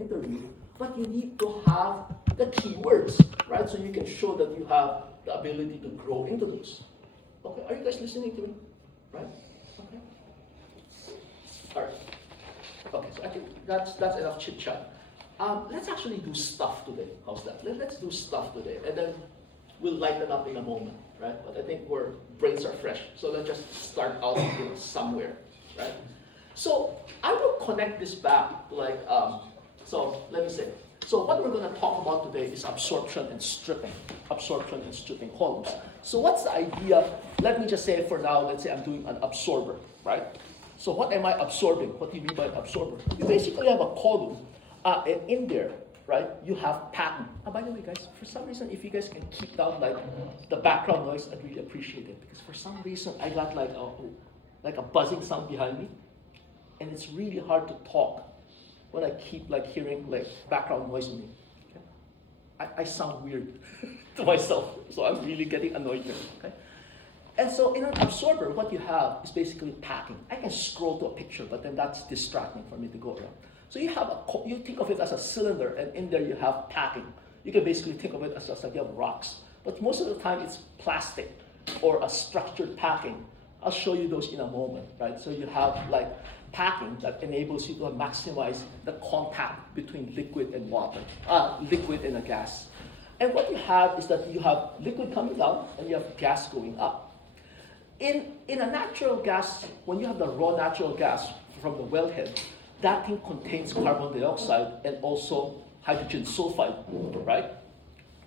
interview, but you need to have the keywords, right? So you can show that you have the ability to grow into those. Okay, are you guys listening to me? Right? Okay. All right. Okay, so I think that's enough chit chat. Let's actually do stuff today. How's that? Let's do stuff today, and then we'll lighten up in a moment, right? But I think our brains are fresh, so let's just start out somewhere, right? So I will connect this back to so let me say. So what we're going to talk about today is absorption and stripping columns. So what's the idea? Let me just say for now, let's say I'm doing an absorber, right? So what am I absorbing? What do you mean by absorber? You basically have a column, and in there, right, you have pattern. By the way, guys, for some reason, if you guys can keep down the background noise, I'd really appreciate it. Because for some reason, I got like a buzzing sound behind me, and it's really hard to talk when I keep hearing background noise in me. Okay? I sound weird to myself, so I'm really getting annoyed here. Okay? And so in an absorber, what you have is basically packing. I can scroll to a picture, but then that's distracting for me to go around. So you think of it as a cylinder, and in there you have packing. You can basically think of it as just like you have rocks. But most of the time it's plastic or a structured packing. I'll show you those in a moment, right? So you have packing that enables you to maximize the contact between liquid and water, liquid and a gas. And what you have is that you have liquid coming down and you have gas going up. In a natural gas, when you have the raw natural gas from the wellhead, that thing contains carbon dioxide and also hydrogen sulfide, right?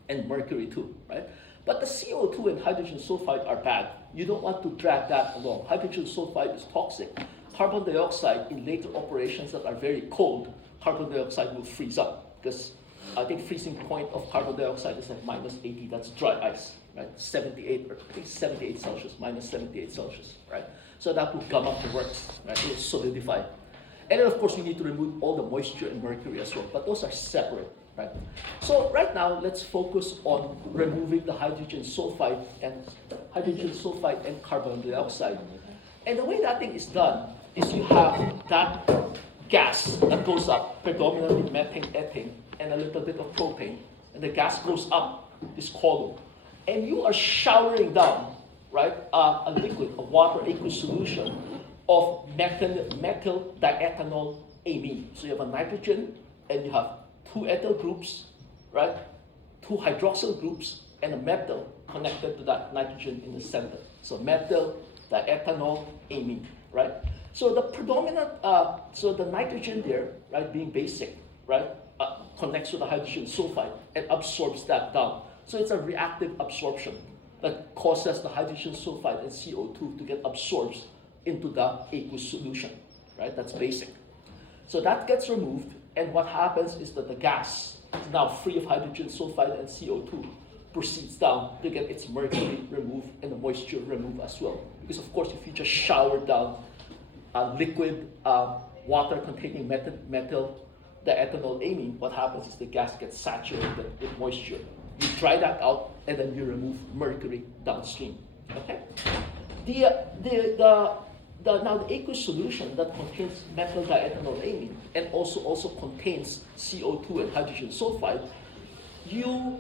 And mercury too, right? But the CO2 and hydrogen sulfide are bad. You don't want to drag that along. Hydrogen sulfide is toxic. Carbon dioxide, in later operations that are very cold, carbon dioxide will freeze up, because I think freezing point of carbon dioxide is like minus 80, that's dry ice, right? 78, or I think 78 Celsius, minus 78 Celsius, right? So that will gum up the works, right? It will solidify. And then of course you need to remove all the moisture and mercury as well, but those are separate, right? So right now, let's focus on removing the hydrogen sulfide and carbon dioxide. And the way that thing is done is you have that gas that goes up, predominantly methane, ethane, and a little bit of propane, and the gas goes up this column. And you are showering down, right, a liquid, a water aqueous solution of methyl diethanol amine. So you have a nitrogen, and you have two ethyl groups, right, two hydroxyl groups, and a methyl connected to that nitrogen in the center. So methyl diethanol amine, right? So the predominant, so the nitrogen there, right, being basic, right, connects to the hydrogen sulfide and absorbs that down. So it's a reactive absorption that causes the hydrogen sulfide and CO2 to get absorbed into the aqueous solution, right? That's basic. So that gets removed, and what happens is that the gas is now free of hydrogen sulfide and CO2, proceeds down to get its mercury removed and the moisture removed as well. Because of course, if you just shower down liquid water containing methyl diethanol amine, what happens is the gas gets saturated with moisture. You dry that out, and then you remove mercury downstream. Okay. Now the aqueous solution that contains methyl diethanol amine and also contains CO2 and hydrogen sulfide, you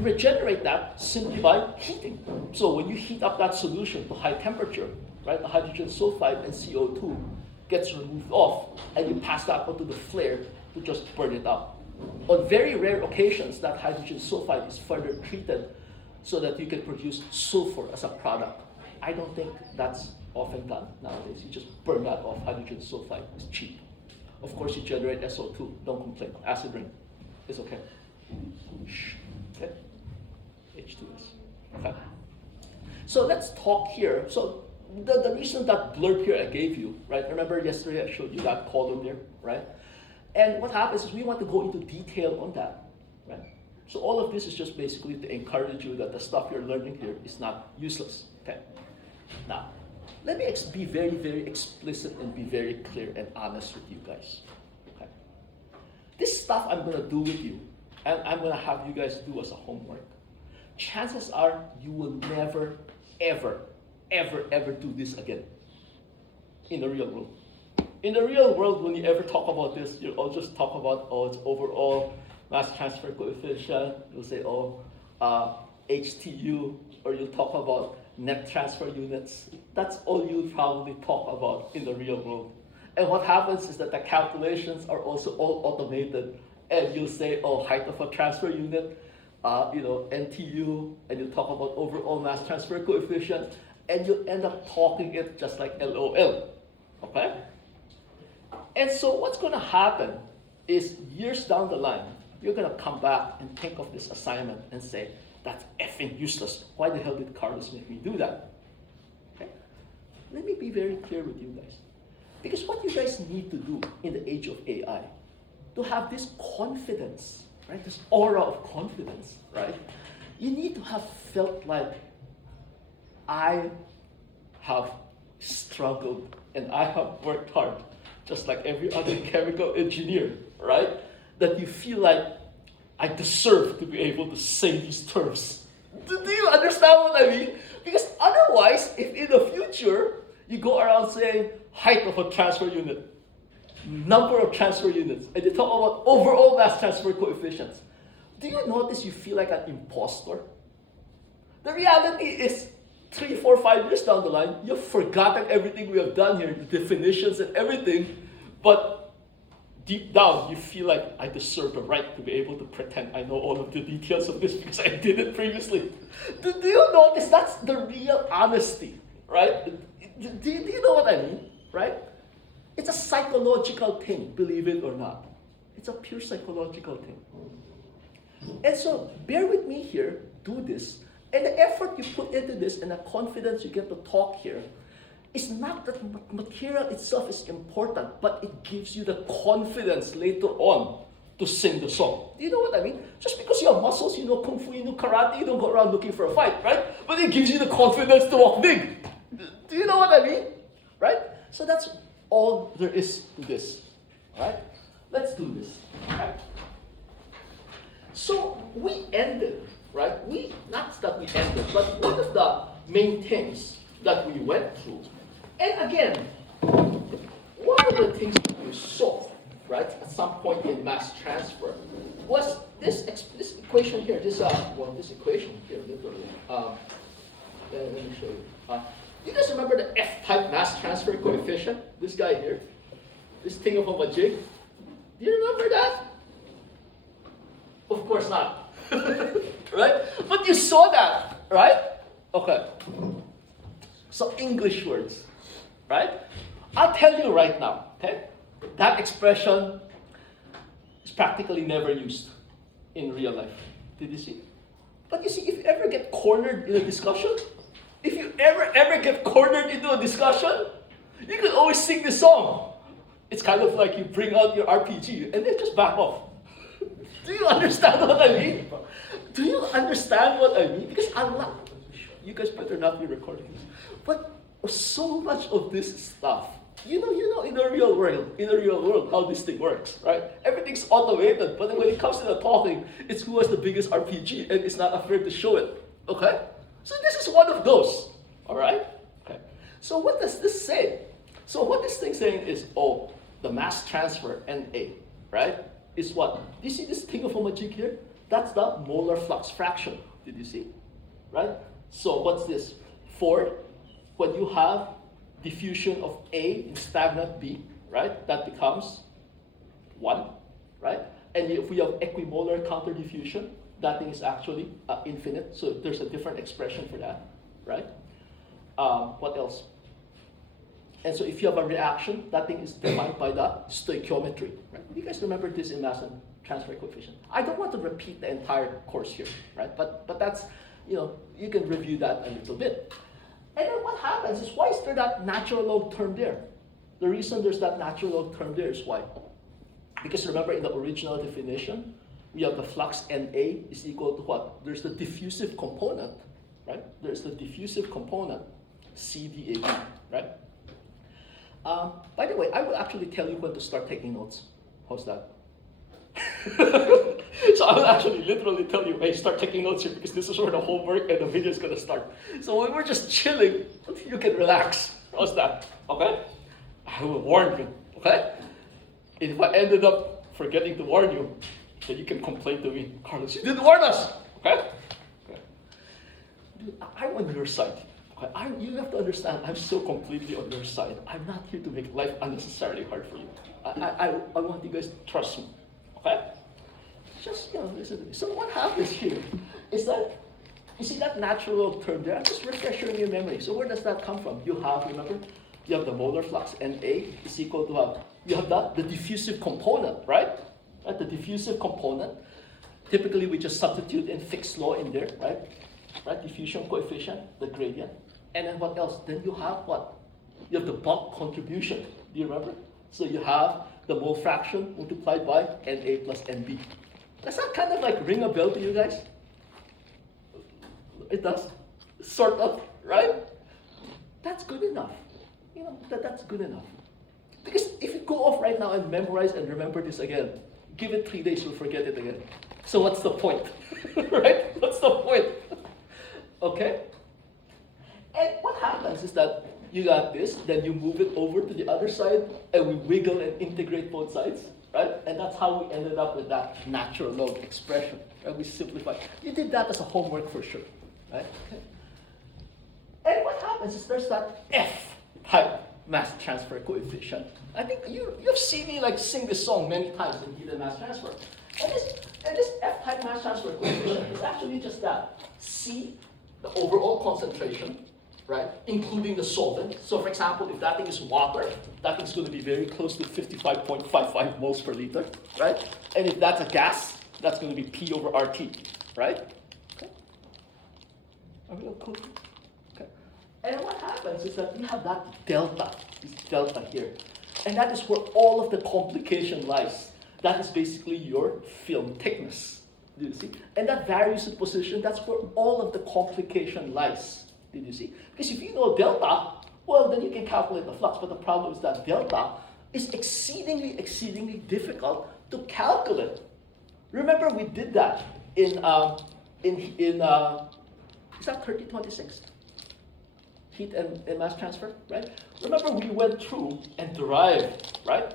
regenerate that simply by heating. So when you heat up that solution to high temperature, right, the hydrogen sulfide and CO2 gets removed off, and you pass that onto the flare to just burn it up. On very rare occasions, that hydrogen sulfide is further treated so that you can produce sulfur as a product. I don't think that's often done nowadays. You just burn that off. Hydrogen sulfide is cheap. Of course, you generate SO2. Don't complain. Acid rain is okay. Shh. Okay. H2S. Okay. So let's talk here. So the reason that blurb here I gave you, right? Remember yesterday I showed you that column there, right? And what happens is we want to go into detail on that, right? So all of this is just basically to encourage you that the stuff you're learning here is not useless, okay? Now, let me be very, very explicit and be very clear and honest with you guys, okay? This stuff I'm gonna do with you, and I'm gonna have you guys do as a homework. Chances are you will never, ever do this again in the real world. In the real world, when you ever talk about this, you'll just talk about, it's overall mass transfer coefficient. You'll say, HTU, or you'll talk about net transfer units. That's all you'll probably talk about in the real world. And what happens is that the calculations are also all automated. And you'll say, height of a transfer unit, NTU, and you talk about overall mass transfer coefficient, and you end up talking it just like LOL, okay? And so what's gonna happen is years down the line, you're gonna come back and think of this assignment and say, that's effing useless. Why the hell did Carlos make me do that? Okay? Let me be very clear with you guys. Because what you guys need to do in the age of AI, to have this confidence, right? This aura of confidence, right? You need to have felt like I have struggled and I have worked hard, just like every other chemical engineer, right? That you feel like I deserve to be able to say these terms. Do you understand what I mean? Because otherwise, if in the future, you go around saying height of a transfer unit, number of transfer units, and you talk about overall mass transfer coefficients, do you notice you feel like an imposter? The reality is 3, 4, 5 years down the line, you've forgotten everything we have done here, the definitions and everything, but deep down, you feel like I deserve the right to be able to pretend I know all of the details of this because I did it previously. Do you notice that's the real honesty, right? Do you know what I mean, right? It's a psychological thing, believe it or not. It's a pure psychological thing. And so, bear with me here, do this, and the effort you put into this and the confidence you get to talk here, it's not that material itself is important, but it gives you the confidence later on to sing the song. Do you know what I mean? Just because you have muscles, you know kung fu, you know karate, you don't go around looking for a fight, right? But it gives you the confidence to walk big. Do you know what I mean? Right? So that's all there is to this. Right? Let's do this. Right? So we ended, right? Not that we ended, but one of the main things that we went through. And again, one of the things that we saw, right, at some point in mass transfer was this equation here. This equation here, literally. Let me show you. You guys remember the F-type mass transfer coefficient? This guy here, this thing of a majig. Do you remember that? Of course not, right? But you saw that, right? Okay. So English words. Right? I'll tell you right now, okay? That expression is practically never used in real life. Did you see? But you see, if you ever get cornered in a discussion, if you ever get cornered into a discussion, you can always sing this song. It's kind of like you bring out your RPG and then just back off. Do you understand what I mean? Do you understand what I mean? Because you guys better not be recording this. But so much of this stuff, you know, in the real world, how this thing works, right? Everything's automated, but then when it comes to the talking, it's who has the biggest RPG and is not afraid to show it. Okay? So this is one of those. All right? Okay. So what does this say? So what this thing's saying is, the mass transfer NA, right? Is what? Do you see this thing of a majig here? That's the molar flux fraction. Did you see? Right? So what's this? 4. When you have diffusion of A in stagnant B, right? That becomes 1, right? And if we have equimolar counter diffusion, that thing is actually infinite. So there's a different expression for that, right? What else? And so if you have a reaction, that thing is defined by the stoichiometry, right? You guys remember this in mass and transfer coefficient. I don't want to repeat the entire course here, right? But that's, you can review that a little bit. And then what happens is, why is there that natural log term there? The reason there's that natural log term there is why? Because remember in the original definition, we have the flux NA is equal to what? There's the diffusive component, right? There's the diffusive component, CdAB, right? By the way, I will actually tell you when to start taking notes. How's that? So I will actually literally tell you, hey, start taking notes here because this is where the homework and the video is going to start. So when we're just chilling, you can relax. How's that? Okay? I will warn you. Okay? If I ended up forgetting to warn you, then you can complain to me, Carlos, you didn't warn us. Okay? Okay. Dude, I'm on your side. Okay? You have to understand, I'm so completely on your side. I'm not here to make life unnecessarily hard for you. I want you guys to trust me. Okay? Just, listen to me. So what happens here is that, you see that natural term there? I'm just refreshing your memory. So where does that come from? You have, remember? You have the molar flux, Na is equal to what? You have the diffusive component, right? The diffusive component. Typically, we just substitute in Fick's law in there, right? Right? Diffusion coefficient, the gradient. And then what else? Then you have what? You have the bulk contribution. Do you remember? So you have the mole fraction multiplied by Na plus Nb. Does that kind of like ring a bell to you guys? It does? Sort of, right? That's good enough. That's good enough. Because if you go off right now and memorize and remember this again, give it 3 days, you'll forget it again. So what's the point? Right? What's the point? Okay? And what happens is that you got this, then you move it over to the other side, and we wiggle and integrate both sides, right? And that's how we ended up with that natural log expression, right? We simplify. You did that as a homework for sure, right? Okay. And what happens is there's that F-type mass transfer coefficient. I think you've seen me like sing this song many times in heat and mass transfer. And this F-type mass transfer coefficient is actually just that. C, the overall concentration, right, including the solvent. So for example, if that thing is water, that thing's going to be very close to 55.55 moles per liter, right? And if that's a gas, that's going to be P over RT, right? Okay. Are we all cool? Okay. And what happens is that you have that delta, this delta here. And that is where all of the complication lies. That is basically your film thickness. Do you see? And that varies in position. That's where all of the complication lies. Did you see? Because if you know delta, well, then you can calculate the flux. But the problem is that delta is exceedingly difficult to calculate. Remember, we did that in is that 3026? Heat and mass transfer, right? Remember, we went through and derived, right?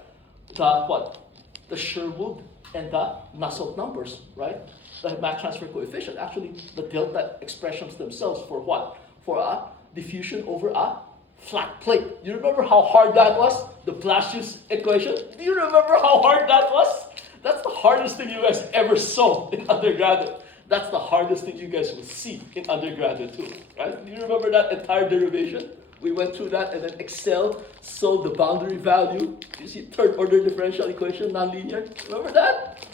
The Sherwood and the Nusselt numbers, right? The mass transfer coefficient, actually the delta expressions themselves for what? For a diffusion over a flat plate. You remember how hard that was? The Blasius equation? Do you remember how hard that was? That's the hardest thing you guys ever saw in undergraduate. That's the hardest thing you guys will see in undergraduate too, right? Do you remember that entire derivation? We went through that and then Excel solved the boundary value. You see third order differential equation, nonlinear. Remember that?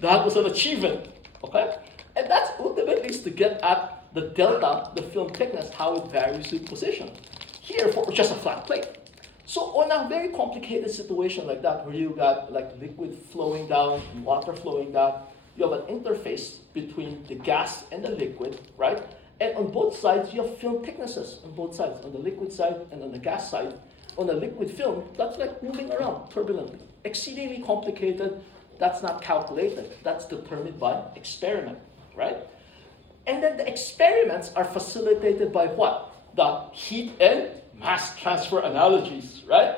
That was an achievement, okay? And that's ultimately is to get at the delta, the film thickness, how it varies with position. Here for just a flat plate. So on a very complicated situation like that, where you got like liquid flowing down, water flowing down, you have an interface between the gas and the liquid, right? And on both sides, you have film thicknesses on both sides, on the liquid side and on the gas side. On the liquid film, that's like moving around turbulently. Exceedingly complicated, that's not calculated. That's determined by experiment, right? And then the experiments are facilitated by what? The heat and mass transfer analogies, right?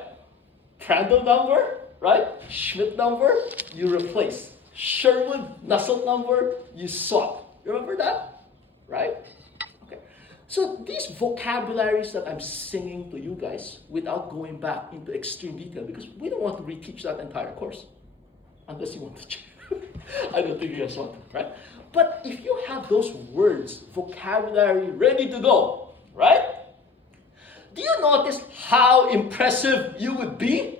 Prandtl number, right? Schmidt number, you replace. Sherwood Nusselt number, you swap. Remember that? Right? Okay. So these vocabularies that I'm singing to you guys without going back into extreme detail, because we don't want to reteach that entire course. Unless you want to. I don't think you guys want to, right? But if you have those words, vocabulary ready to go, right? Do you notice how impressive you would be?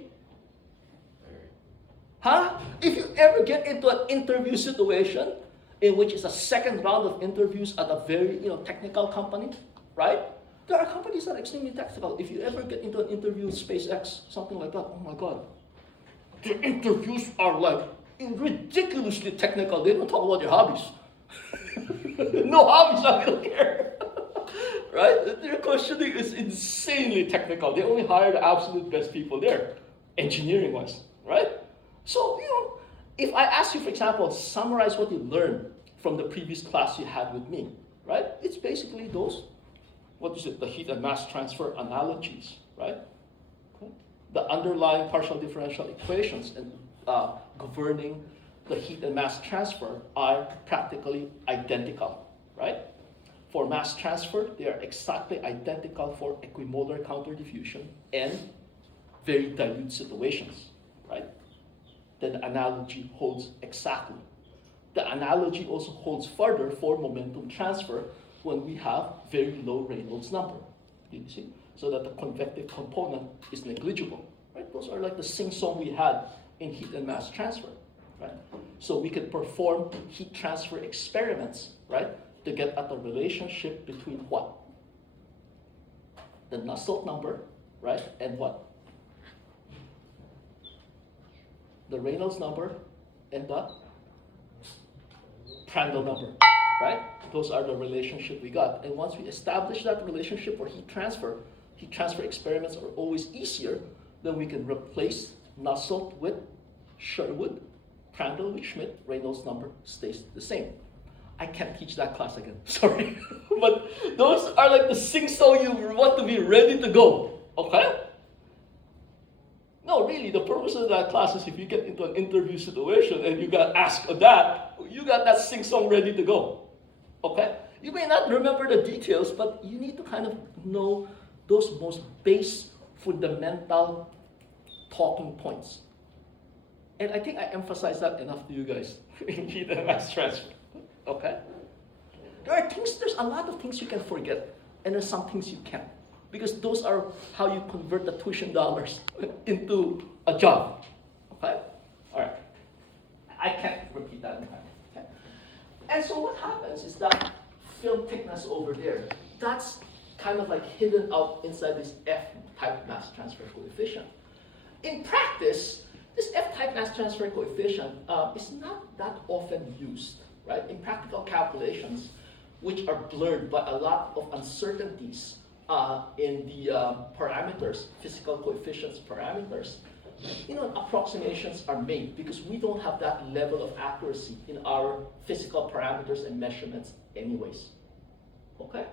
Huh? If you ever get into an interview situation in which it's a second round of interviews at a very technical company, right? There are companies that are extremely technical. If you ever get into an interview with SpaceX, something like that, oh my God. The interviews are like ridiculously technical. They don't talk about your hobbies. No hobbies, I don't care. Right? Their questioning is insanely technical. They only hire the absolute best people there, engineering-wise, right? So, if I ask you, for example, summarize what you learned from the previous class you had with me, right? It's basically those, the heat and mass transfer analogies, right? Okay. the underlying partial differential equations and governing the heat and mass transfer are practically identical, right? For mass transfer, they are exactly identical for equimolar counter-diffusion and very dilute situations, right? Then the analogy holds exactly. The analogy also holds further for momentum transfer when we have very low Reynolds number. Did you see? So that the convective component is negligible, right? Those are like the sing-song we had in heat and mass transfer, right? So we could perform heat transfer experiments, right, to get at the relationship between what? The Nusselt number, right, and what? The Reynolds number and the Prandtl number, right? Those are the relationship we got. And once we establish that relationship for heat transfer experiments are always easier. Then we can replace Nusselt with Sherwood, Prandtl with Schmidt, Reynolds number stays the same. I can't teach that class again, sorry. But those are like the sing-song you want to be ready to go, okay? No, really, the purpose of that class is if you get into an interview situation and you got asked that, you got that sing-song ready to go, okay? You may not remember the details, but you need to kind of know those most base fundamental talking points. And I think I emphasized that enough to you guys in heat and mass transfer, okay? There's a lot of things you can forget, and there's some things you can't. Because those are how you convert the tuition dollars into a job, okay? All right, I can't repeat that in time, okay? And so what happens is that film thickness over there, that's kind of like hidden out inside this F-type mass transfer coefficient. In practice, this F-type mass transfer coefficient is not that often used, right? In practical calculations, which are blurred by a lot of uncertainties in the parameters, physical coefficients parameters, approximations are made because we don't have that level of accuracy in our physical parameters and measurements anyways. Okay?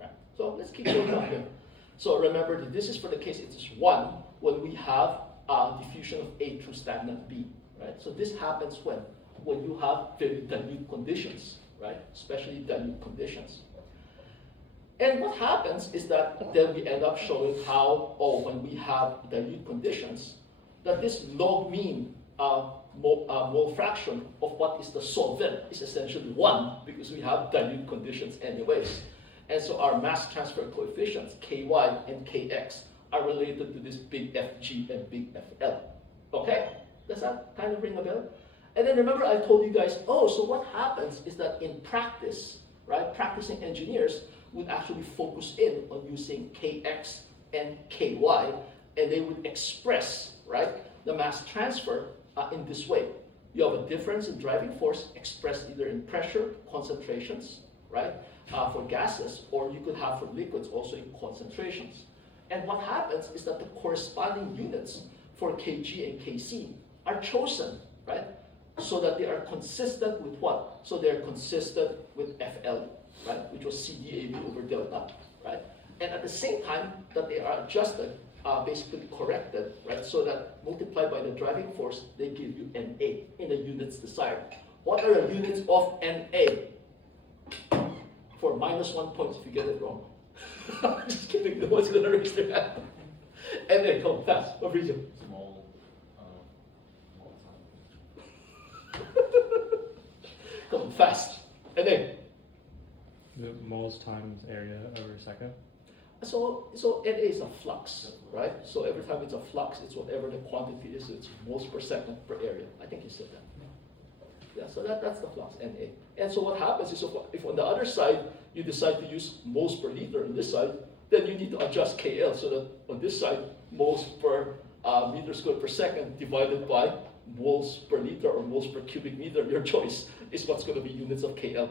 Right. So let's keep going on here. So remember that this is for the case it is 1 when we have diffusion of A through stagnant B, right? So this happens when you have very dilute conditions, right? Especially dilute conditions. And what happens is that then we end up showing how, when we have dilute conditions, that this log mean mole fraction of what is the solvent is essentially 1 because we have dilute conditions anyways. And so our mass transfer coefficients, Ky and Kx, are related to this big Fg and big Fl. Okay? Does that kind of ring a bell? And then remember I told you guys, so what happens is that in practice, right, practicing engineers would actually focus in on using Kx and Ky, and they would express, right, the mass transfer in this way. You have a difference in driving force expressed either in pressure, concentrations, right, for gases, or you could have for liquids also in concentrations. And what happens is that the corresponding units for Kg and Kc are chosen, right, so that they are consistent with what? So they are consistent with Fl, right, which was CdAv over delta, right? And at the same time that they are adjusted, basically corrected, right, so that multiplied by the driving force, they give you Na in the units desired. What are the units of Na? For -1 point if you get it wrong. I'm just kidding, no one's gonna raise their hand. Na, come fast, what region? Small Come fast. Na. The moles times area over second. So Na is a flux, right? So every time it's a flux, it's whatever the quantity is, it's moles per second per area. I think you said that. Yeah, so that's the flux, Na. And so what happens is if on the other side you decide to use moles per liter on this side, then you need to adjust KL so that on this side, moles per meter squared per second divided by moles per liter or moles per cubic meter, your choice, is what's going to be units of KL,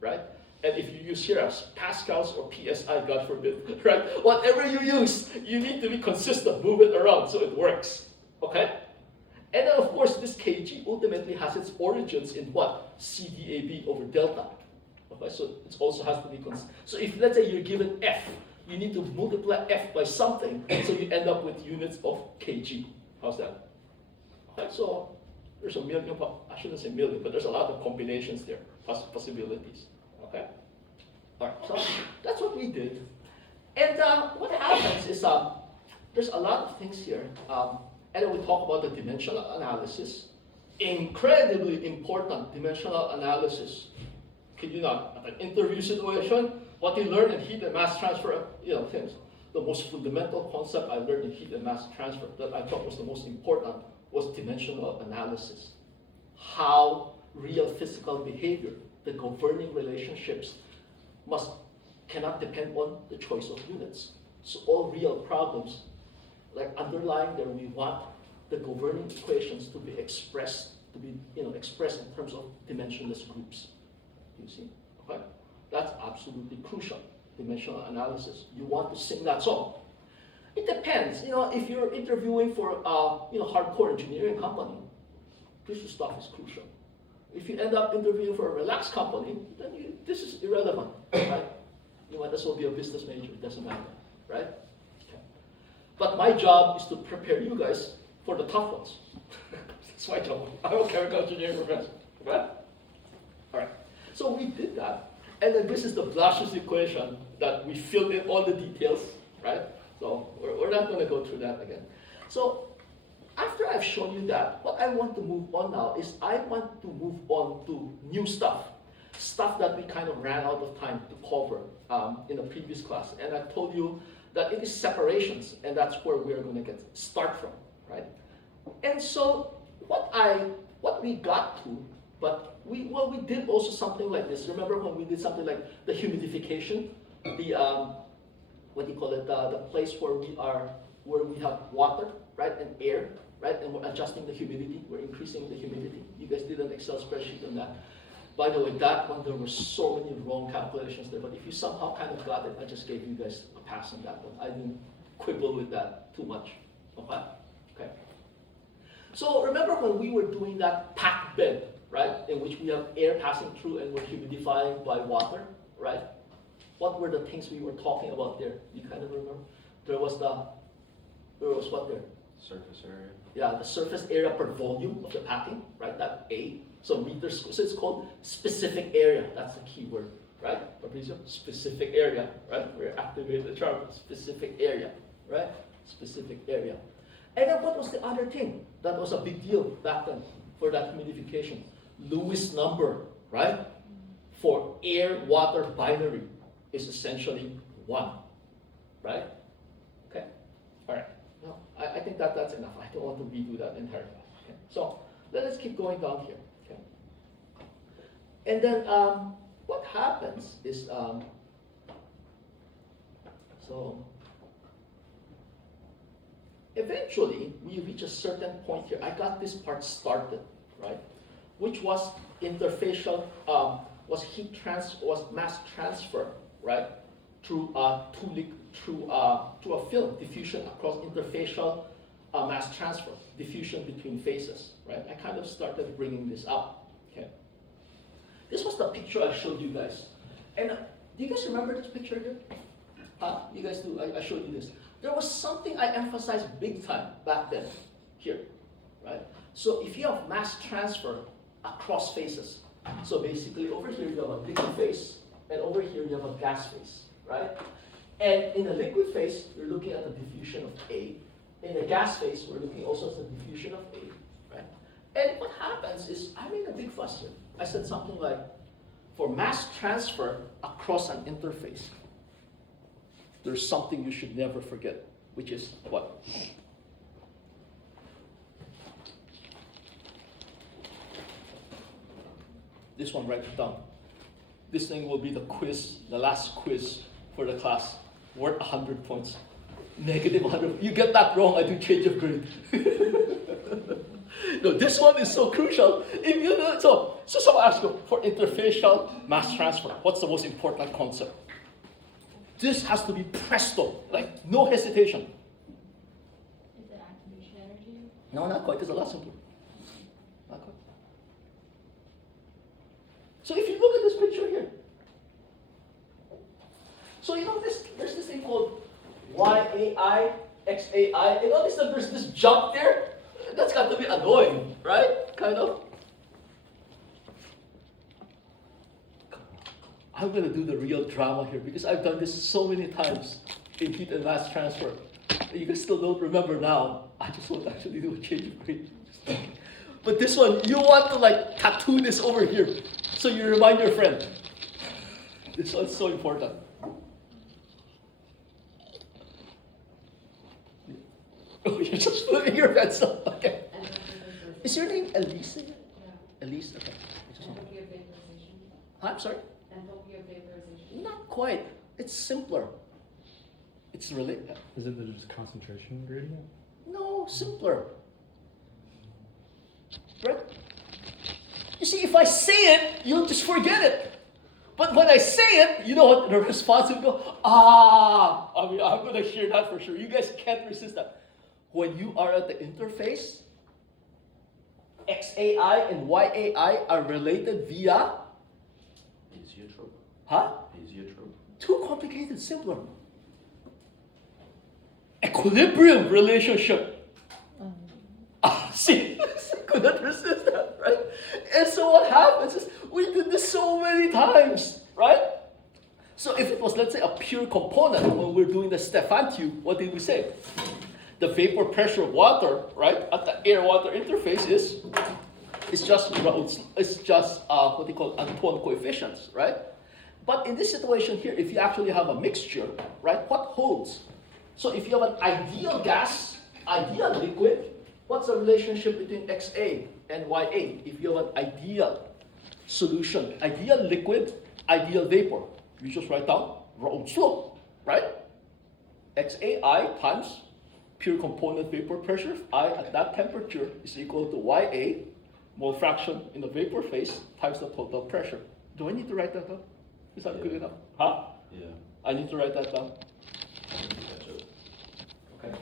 right? And if you use here as pascals or PSI, God forbid, right? Whatever you use, you need to be consistent, move it around so it works, okay? And then of course, this Kg ultimately has its origins in what? CdAv over delta, okay? So it also has to be consistent. So if let's say you're given F, you need to multiply F by something, so you end up with units of kg. How's that? Okay, so there's a million, I shouldn't say million, but there's a lot of combinations there, possibilities. Okay? All right, so that's what we did. And what happens is there's a lot of things here. And then we talk about the dimensional analysis. Incredibly important dimensional analysis. Kid you not, an interview situation, what you learn in heat and mass transfer, things. The most fundamental concept I learned in heat and mass transfer that I thought was the most important was dimensional analysis. How real physical behavior, the governing relationships, cannot depend on the choice of units. So all real problems, like underlying there, we want the governing equations to be expressed, expressed in terms of dimensionless groups. You see, okay? That's absolutely crucial. Dimensional analysis. You want to sing that song. It depends. If you're interviewing for hardcore engineering company, this stuff is crucial. If you end up interviewing for a relaxed company, then this is irrelevant, right? You might as well be a business major. It doesn't matter, right? Okay. But my job is to prepare you guys for the tough ones. That's my job. I'm a chemical engineering professor, right? All right. So we did that, and then this is the Blashes equation that we filled in all the details, right? So we're not going to go through that again. So after I've shown you that, what I want to move on now is I want to move on to new stuff that we kind of ran out of time to cover in the previous class. And I told you that it is separations, and that's where we're going to start from, right? And so what we got to, but we did also something like this. Remember when we did something like the humidification, the what do you call it? The place where we have water, right, and air, right, and we're adjusting the humidity. We're increasing the humidity. You guys did an Excel spreadsheet on that. By the way, that one, there were so many wrong calculations there, but if you somehow kind of got it, I just gave you guys a pass on that one. I didn't quibble with that too much. Okay. So remember when we were doing that packed bed, right, in which we have air passing through and we're humidifying by water, right? What were the things we were talking about there? You kind of remember? There was what there? Surface area. Yeah, the surface area per volume of the packing, right? That A. So meters, so it's called specific area. That's the key word, right? Fabrizio? Specific area, right? We're activating the charm. Specific area, right? Specific area. And then what was the other thing that was a big deal back then for that humidification? Lewis number, right? For air-water binary is essentially 1, right? Okay, all right. Now, I think that's enough. I don't want to redo that entire class. Okay? So let's keep going down here. Okay. And then what happens is, so eventually we reach a certain point here. I got this part started, right? Which was interfacial, was mass transfer, right? Through a film, diffusion across interfacial mass transfer, diffusion between phases, right? I kind of started bringing this up, okay? This was the picture I showed you guys. And do you guys remember this picture here? You guys do, I showed you this. There was something I emphasized big time back then, here, right? So if you have mass transfer across phases, so basically over here you have a liquid phase, and over here you have a gas phase, right? And in the liquid phase, we're looking at the diffusion of A. In the gas phase, we're looking also at the diffusion of A, right? And what happens is, I made a big fuss here. I said something like, for mass transfer across an interface, there's something you should never forget, which is what? This one, write it down. This thing will be the quiz, the last quiz for the class, worth 100 points. Negative 100. You get that wrong, I do change of grade. No, this one is so crucial. If you know, so someone asks you for interfacial mass transfer, what's the most important concept? This has to be presto, like no hesitation. Is it activation energy? No, not quite. There's a lot simpler. Not quite. So if you look at this picture here, so there's this thing called YAI, XAI, and notice that there's this jump there. That's got to be annoying, right? Kind of. I'm going to do the real drama here because I've done this so many times in heat and mass transfer. You guys still don't remember now. I just want to actually do a change of grade. But this one, you want to like tattoo this over here so you remind your friend. This one's so important. Oh, you're just putting your pencil. Okay. Is your name Elise? Yeah. Elise? Okay. I just want- Enthalpy of vaporization. I'm sorry? Enthalpy of vaporization. Not quite. It's simpler. It's really Is it the just concentration gradient? no simpler. Right? You see, if I say it, you'll just forget it. But when I say it, you know what the response will go, ah, I mean, I'm going to hear that for sure. You guys can't resist that. When you are at the interface, XAI and YAI are related via, Azeotrope. huh? Azeotrope. Too complicated, simpler. Equilibrium relationship. See, could not resist that, right? And so what happens is we did this so many times, right? So if it was, let's say, a pure component when we're doing the Stefan tube, what did we say? The vapor pressure of water, right, at the air-water interface is just what they call Antoine coefficients, right? But in this situation here, if you actually have a mixture, right, what holds? So if you have an ideal gas, ideal liquid, what's the relationship between XA and YA? If you have an ideal solution, ideal liquid, ideal vapor, you just write down Raoult slope, right? XAI times pure component vapor pressure, I at that temperature is equal to YA, mole fraction in the vapor phase, times the total pressure. Do I need to write that down? Is that good enough? Huh? Yeah. I need to write that down. Catch up. Okay.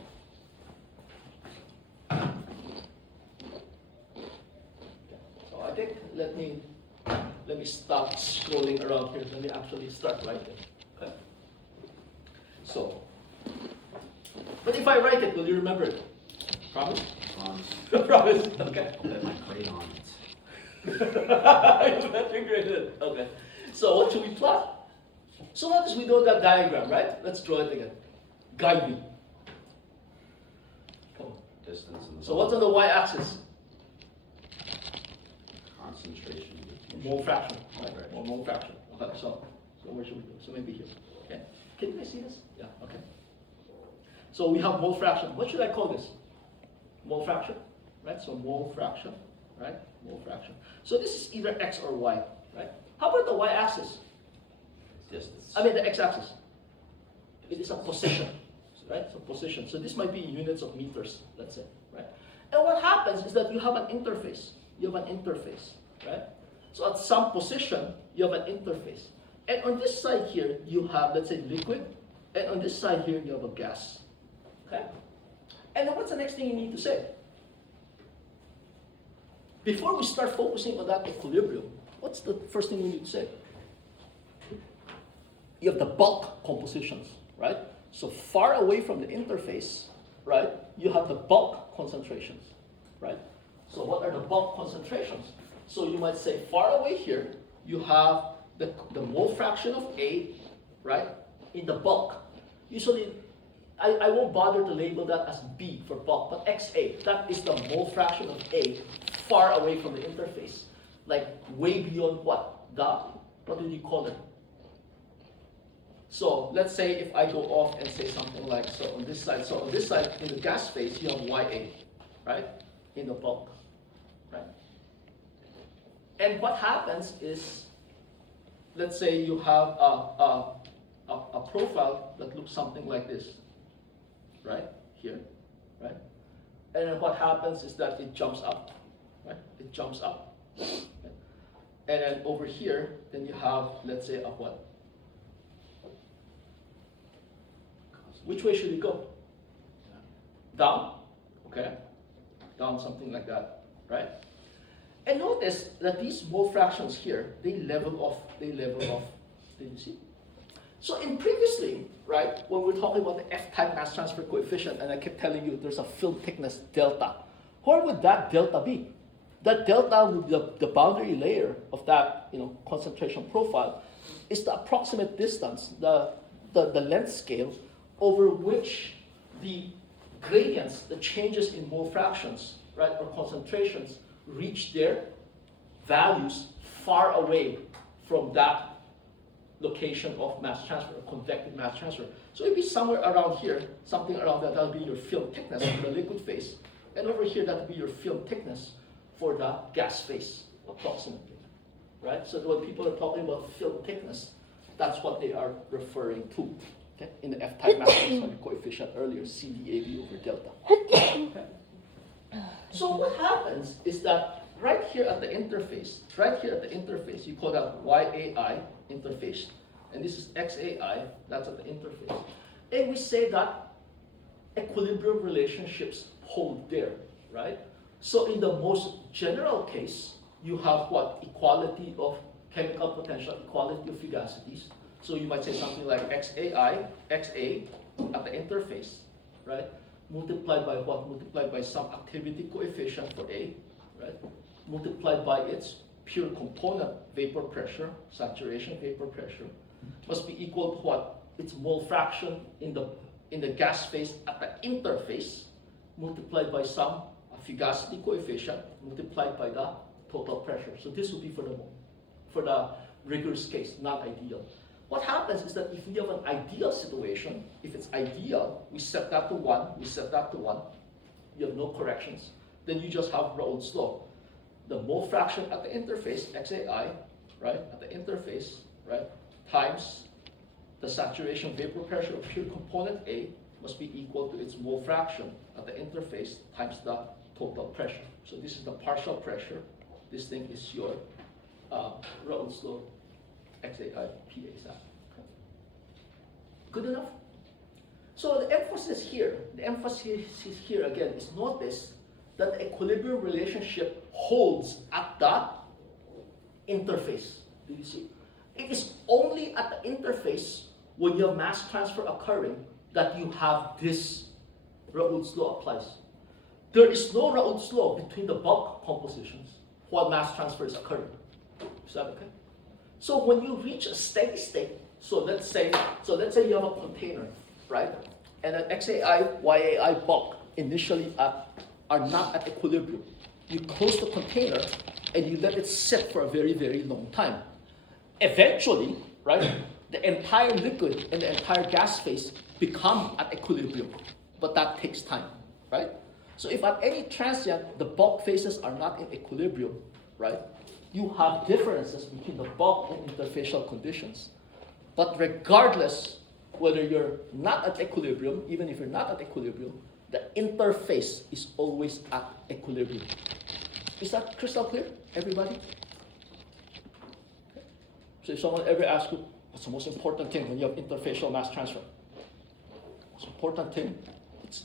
So I think let me stop scrolling around here. Let me actually start writing. Okay. So, but if I write it, will you remember it? Promise? Promise. Okay. I'll bet my crayon it. You bet your credit. Okay. So what should we plot? So notice we know that diagram, right? Let's draw it again. Guide me. Come on. Distance in the So what's on the y-axis? concentration. Mole fraction. Right? Right. Or mole fraction. Okay. So where should we go? So maybe here. Okay. Can you guys see this? Yeah. Okay. So we have mole fraction. What should I call this? Mole fraction, right? So mole fraction, right? Mole fraction. So this is either x or y, right? How about the y-axis? Distance. I mean the x-axis. It is a position, right? So position. So this might be units of meters, let's say, right? And what happens is that you have an interface. You have an interface, right? So at some position, you have an interface. And on this side here, you have, let's say, liquid. And on this side here, you have a gas. Okay? And then what's the next thing you need to say? Before we start focusing on that equilibrium, what's the first thing we need to say? You have the bulk compositions, right? So far away from the interface, right, you have the bulk concentrations, right? So what are the bulk concentrations? So you might say far away here, you have the mole fraction of A, right, in the bulk. Usually, I won't bother to label that as B for bulk, but XA, that is the mole fraction of A far away from the interface. Like way beyond what? What do you call it? So let's say if I go off and say something like, so on this side in the gas phase, you have YA, right? In the bulk, right? And what happens is, let's say you have a profile that looks something like this, right? Here, right? And then what happens is that it jumps up, right? It jumps up. Right? And then over here, then you have, let's say, a what? Which way should it go? Down, okay? Down, something like that, right? And notice that these mole fractions here, they level off. Did you see? So in previously, right, when we're talking about the F-type mass transfer coefficient, and I kept telling you there's a film thickness delta, where would that delta be? That delta would be the boundary layer of that concentration profile is the approximate distance, the length scale over which the gradients, the changes in mole fractions, right, or concentrations reach their values far away from that location of mass transfer, convective mass transfer. So it'd be somewhere around here, something around that. That'll be your film thickness for the liquid phase, and over here that'll be your film thickness for the gas phase, approximately, right? So when people are talking about film thickness, that's what they are referring to. Okay? In the F-type mass transfer coefficient earlier, CdAV over delta. Okay? So what happens is that right here at the interface, you call that YAI interface, and this is XAI, that's at the interface. And we say that equilibrium relationships hold there, right? So in the most general case, you have what? Equality of chemical potential, equality of fugacities. So you might say something like XAI, XA at the interface, right? Multiplied by what? Multiplied by some activity coefficient for A, right? Multiplied by its pure component vapor pressure, saturation vapor pressure, must be equal to what? Its mole fraction in the gas phase at the interface, multiplied by some fugacity coefficient, multiplied by the total pressure. So this would be for the rigorous case, not ideal. What happens is that if we have an ideal situation, if it's ideal, we set that to 1, you have no corrections, then you just have Raoult's law. The mole fraction at the interface, XAI, right, at the interface, right, times the saturation vapor pressure of pure component A must be equal to its mole fraction at the interface times the total pressure. So this is the partial pressure. This thing is your Raoult's law, XAI, PA sat. Okay. Good enough? So the emphasis here again is notice that the equilibrium relationship holds at the interface. Do you see? It is only at the interface when you have mass transfer occurring that you have this Raoult's law applies. There is no Raoult's law between the bulk compositions while mass transfer is occurring. Is that okay? So when you reach a steady state, so let's say you have a container, right? And an XAI, YAI bulk initially are not at equilibrium. You close the container and you let it sit for a very, very long time. Eventually, right, the entire liquid and the entire gas phase become at equilibrium, but that takes time, right? So if at any transient the bulk phases are not in equilibrium, right, you have differences between the bulk and interfacial conditions. But regardless whether you're not at equilibrium, even if you're not at equilibrium, the interface is always at equilibrium. Is that crystal clear, everybody? Okay. So if someone ever asks you, what's the most important thing when you have interfacial mass transfer? Most important thing,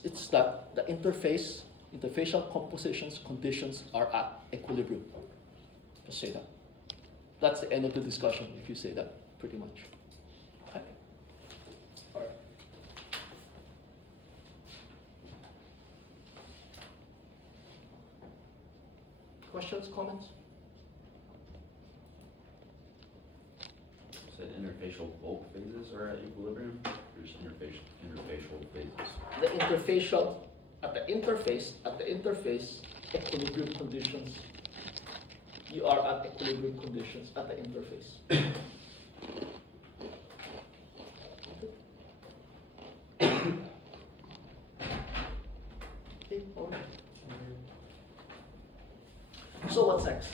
it's that the interfacial compositions, conditions are at equilibrium. Just say that. That's the end of the discussion if you say that, pretty much. Okay. All right. Questions, comments? Said interfacial bulk phases are at equilibrium, or just interfacial phases? The interfacial, at the interface, equilibrium conditions. You are at equilibrium conditions at the interface. Okay, all right. So what's next?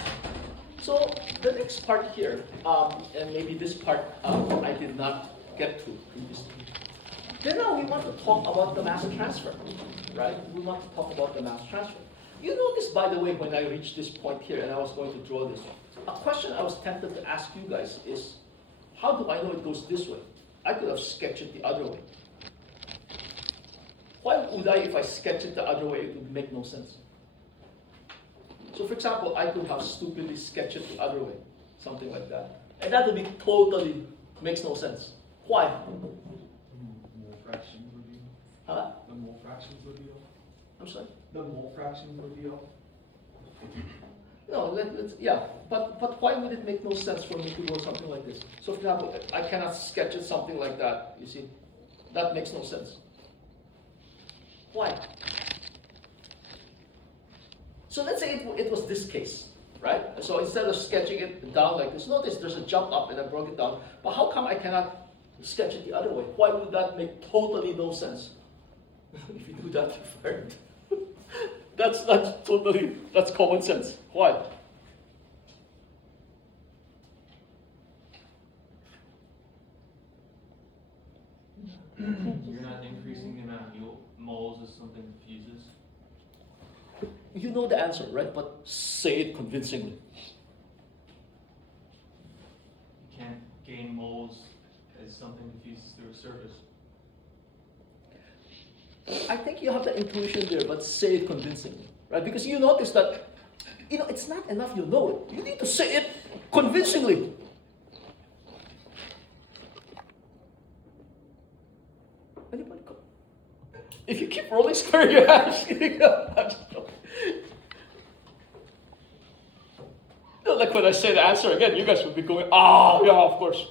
So the next part here, and maybe this part I did not get to previously. Then now we want to talk about the mass transfer, right? We want to talk about the mass transfer. You notice, by the way, when I reached this point here and I was going to draw this, a question I was tempted to ask you guys is, how do I know it goes this way? I could have sketched it the other way. Why would I, if I sketch it the other way, it would make no sense? So for example, I could have stupidly sketched it the other way, something like that. And that would be totally, makes no sense. Why? Mole fractions would be, Huh? the mole fractions would be off. I'm sorry? The mole fractions would be off. No, yeah, but why would it make no sense for me to go something like this? So for example, I cannot sketch it something like that, you see? That makes no sense. Why? So let's say it was this case, right? So instead of sketching it down like this, notice there's a jump up and I broke it down. But how come I cannot sketch it the other way? Why would that make totally no sense? If you do that, you're fired. That's common sense. Why? You're not increasing the amount of moles as something fuses. You know the answer, right? But say it convincingly. You can't gain moles as something fuses through a surface. I think you have the intuition there, but say it convincingly, right? Because you notice that, it's not enough you know it. You need to say it convincingly. Anybody? If you keep rolling square, you're actually like when I say the answer again, you guys will be going, yeah, of course.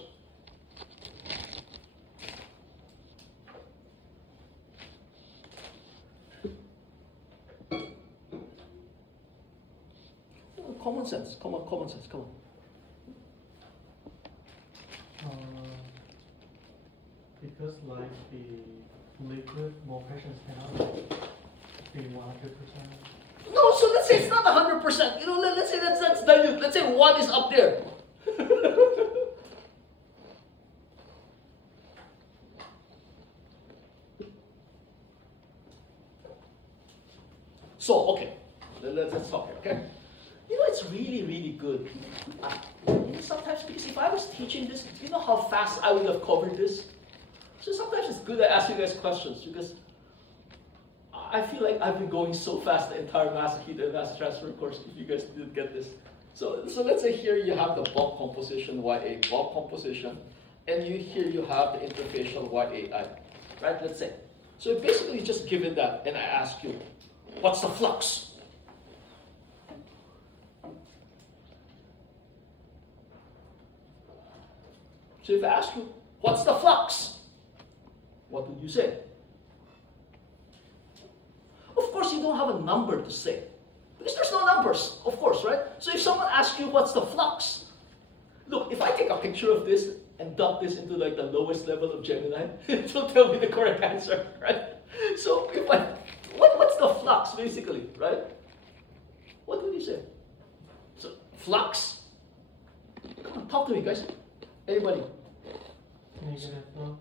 Common sense, come on, common sense, come on. Because like the liquid mole fractions cannot be 100%. No, so let's say it's not 100%. Let's say that's dilute. Let's say 1 is up there. So, okay, let's talk here, okay? It's really, really good. Sometimes, because if I was teaching this, do you know how fast I would have covered this? So sometimes it's good to ask you guys questions, because I feel like I've been going so fast the entire mass heat and mass transfer course if you guys didn't get this. So let's say here you have the bulk composition YA, bulk composition, and here you have the interfacial YAI, right? Let's say. So basically just given that, and I ask you, what's the flux? So if I ask you, what's the flux? What would you say? Of course, you don't have a number to say. Because there's no numbers, of course, right? So if someone asks you, what's the flux? Look, if I take a picture of this and dump this into like the lowest level of Gemini, it will tell me the correct answer, right? So if what's the flux, basically, right? What would you say? So, flux? Come on, talk to me, guys. Anybody? Negative flux.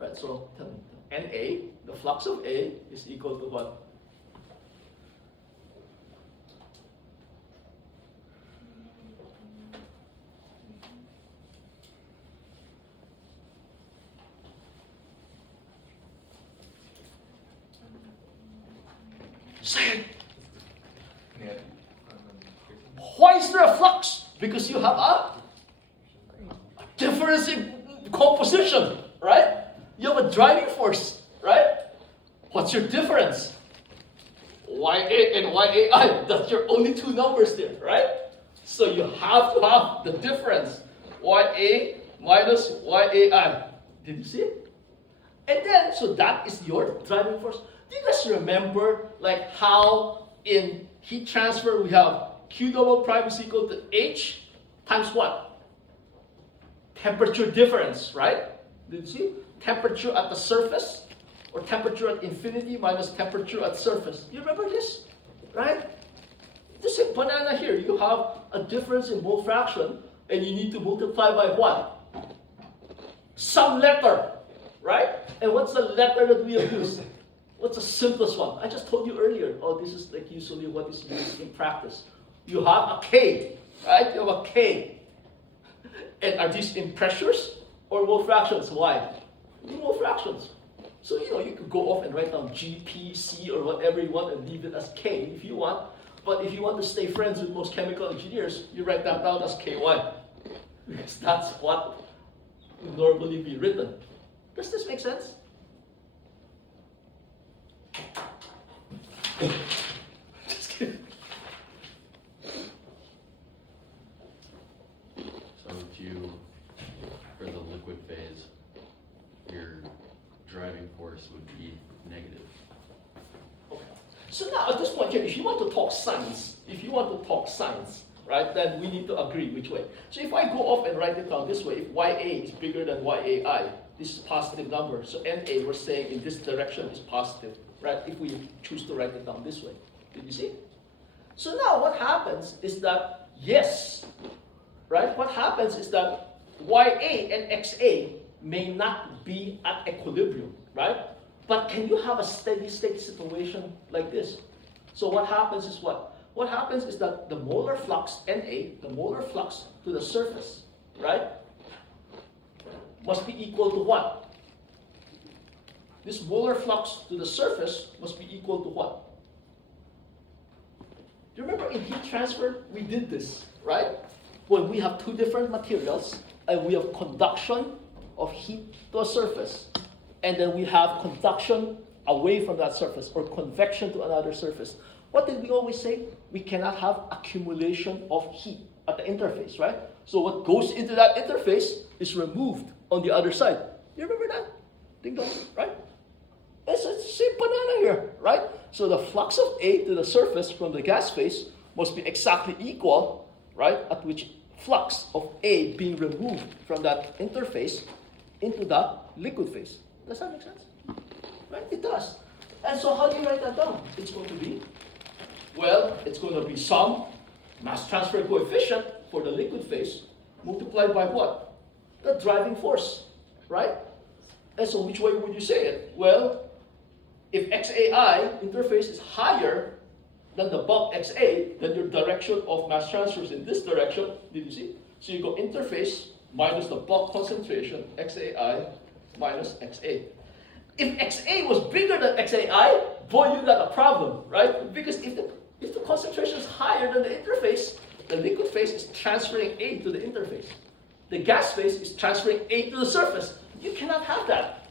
Right, so tell me. NA, the flux of A is equal to what? Say it. Why is there a flux? Because you have a difference in composition, right? You have a driving force, right? What's your difference? YA and YAI, that's your only two numbers there, right? So you have to have the difference. YA minus YAI. Did you see it? And then, so that is your driving force. Do you guys remember like how in heat transfer we have Q double prime is equal to H times what? Temperature difference, right? Did you see? Temperature at the surface, or temperature at infinity minus temperature at surface. You remember this? Right? This is banana here. You have a difference in mole fraction, and you need to multiply by what? Some letter, right? And what's the letter that we have used? What's the simplest one? I just told you earlier. Oh, this is like usually what is used in practice. You have a K, right? You have a K. And are these in pressures or mole fractions? Why? Mole fractions. So, you could go off and write down G, P, C, or whatever you want and leave it as K if you want. But if you want to stay friends with most chemical engineers, you write that down as KY. Because that's what would normally be written. Does this make sense? Just kidding. So if you, for the liquid phase, your driving force would be negative. Okay. So now at this point here, if you want to talk science, right, then we need to agree which way. So if I go off and write it down this way, if YA is bigger than YAI, this is positive number. So NA, we're saying in this direction is positive, right? If we choose to write it down this way. Did you see? So now what happens is that, yes, right? What happens is that YA and XA may not be at equilibrium, right? But can you have a steady state situation like this? So what happens is what? What happens is that the molar flux, NA, the molar flux to the surface, right, must be equal to what? This molar flux to the surface must be equal to what? Do you remember in heat transfer, we did this, right? When we have two different materials and we have conduction of heat to a surface, and then we have conduction away from that surface or convection to another surface. What did we always say? We cannot have accumulation of heat at the interface, right? So what goes into that interface is removed on the other side. You remember that? Ding dong, right? It's the same banana here, right? So the flux of A to the surface from the gas phase must be exactly equal, right? At which flux of A being removed from that interface into the liquid phase. Does that make sense? Right? It does. And so how do you write that down? It's going to be, well, it's going to be some mass transfer coefficient for the liquid phase multiplied by what? The driving force, right? And so which way would you say it? Well, if XAI interface is higher than the bulk XA, then your direction of mass transfer is in this direction. Did you see? So you go interface minus the bulk concentration, XAI minus XA. If XA was bigger than XAI, boy, you got a problem, right? Because if the concentration is higher than the interface, the liquid phase is transferring A to the interface. The gas phase is transferring A to the surface. You cannot have that,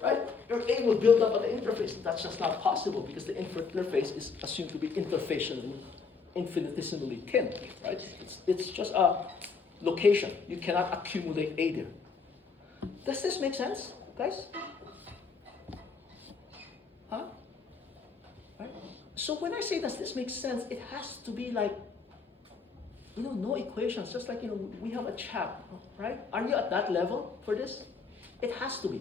right? Your A will build up at the interface. That's just not possible because the interface is assumed to be infinitesimally thin, right? It's just a location. You cannot accumulate A there. Does this make sense, guys? Huh? Right? So when I say does this make sense, it has to be like, no equations, just like, we have a chat, right? Are you at that level for this? It has to be.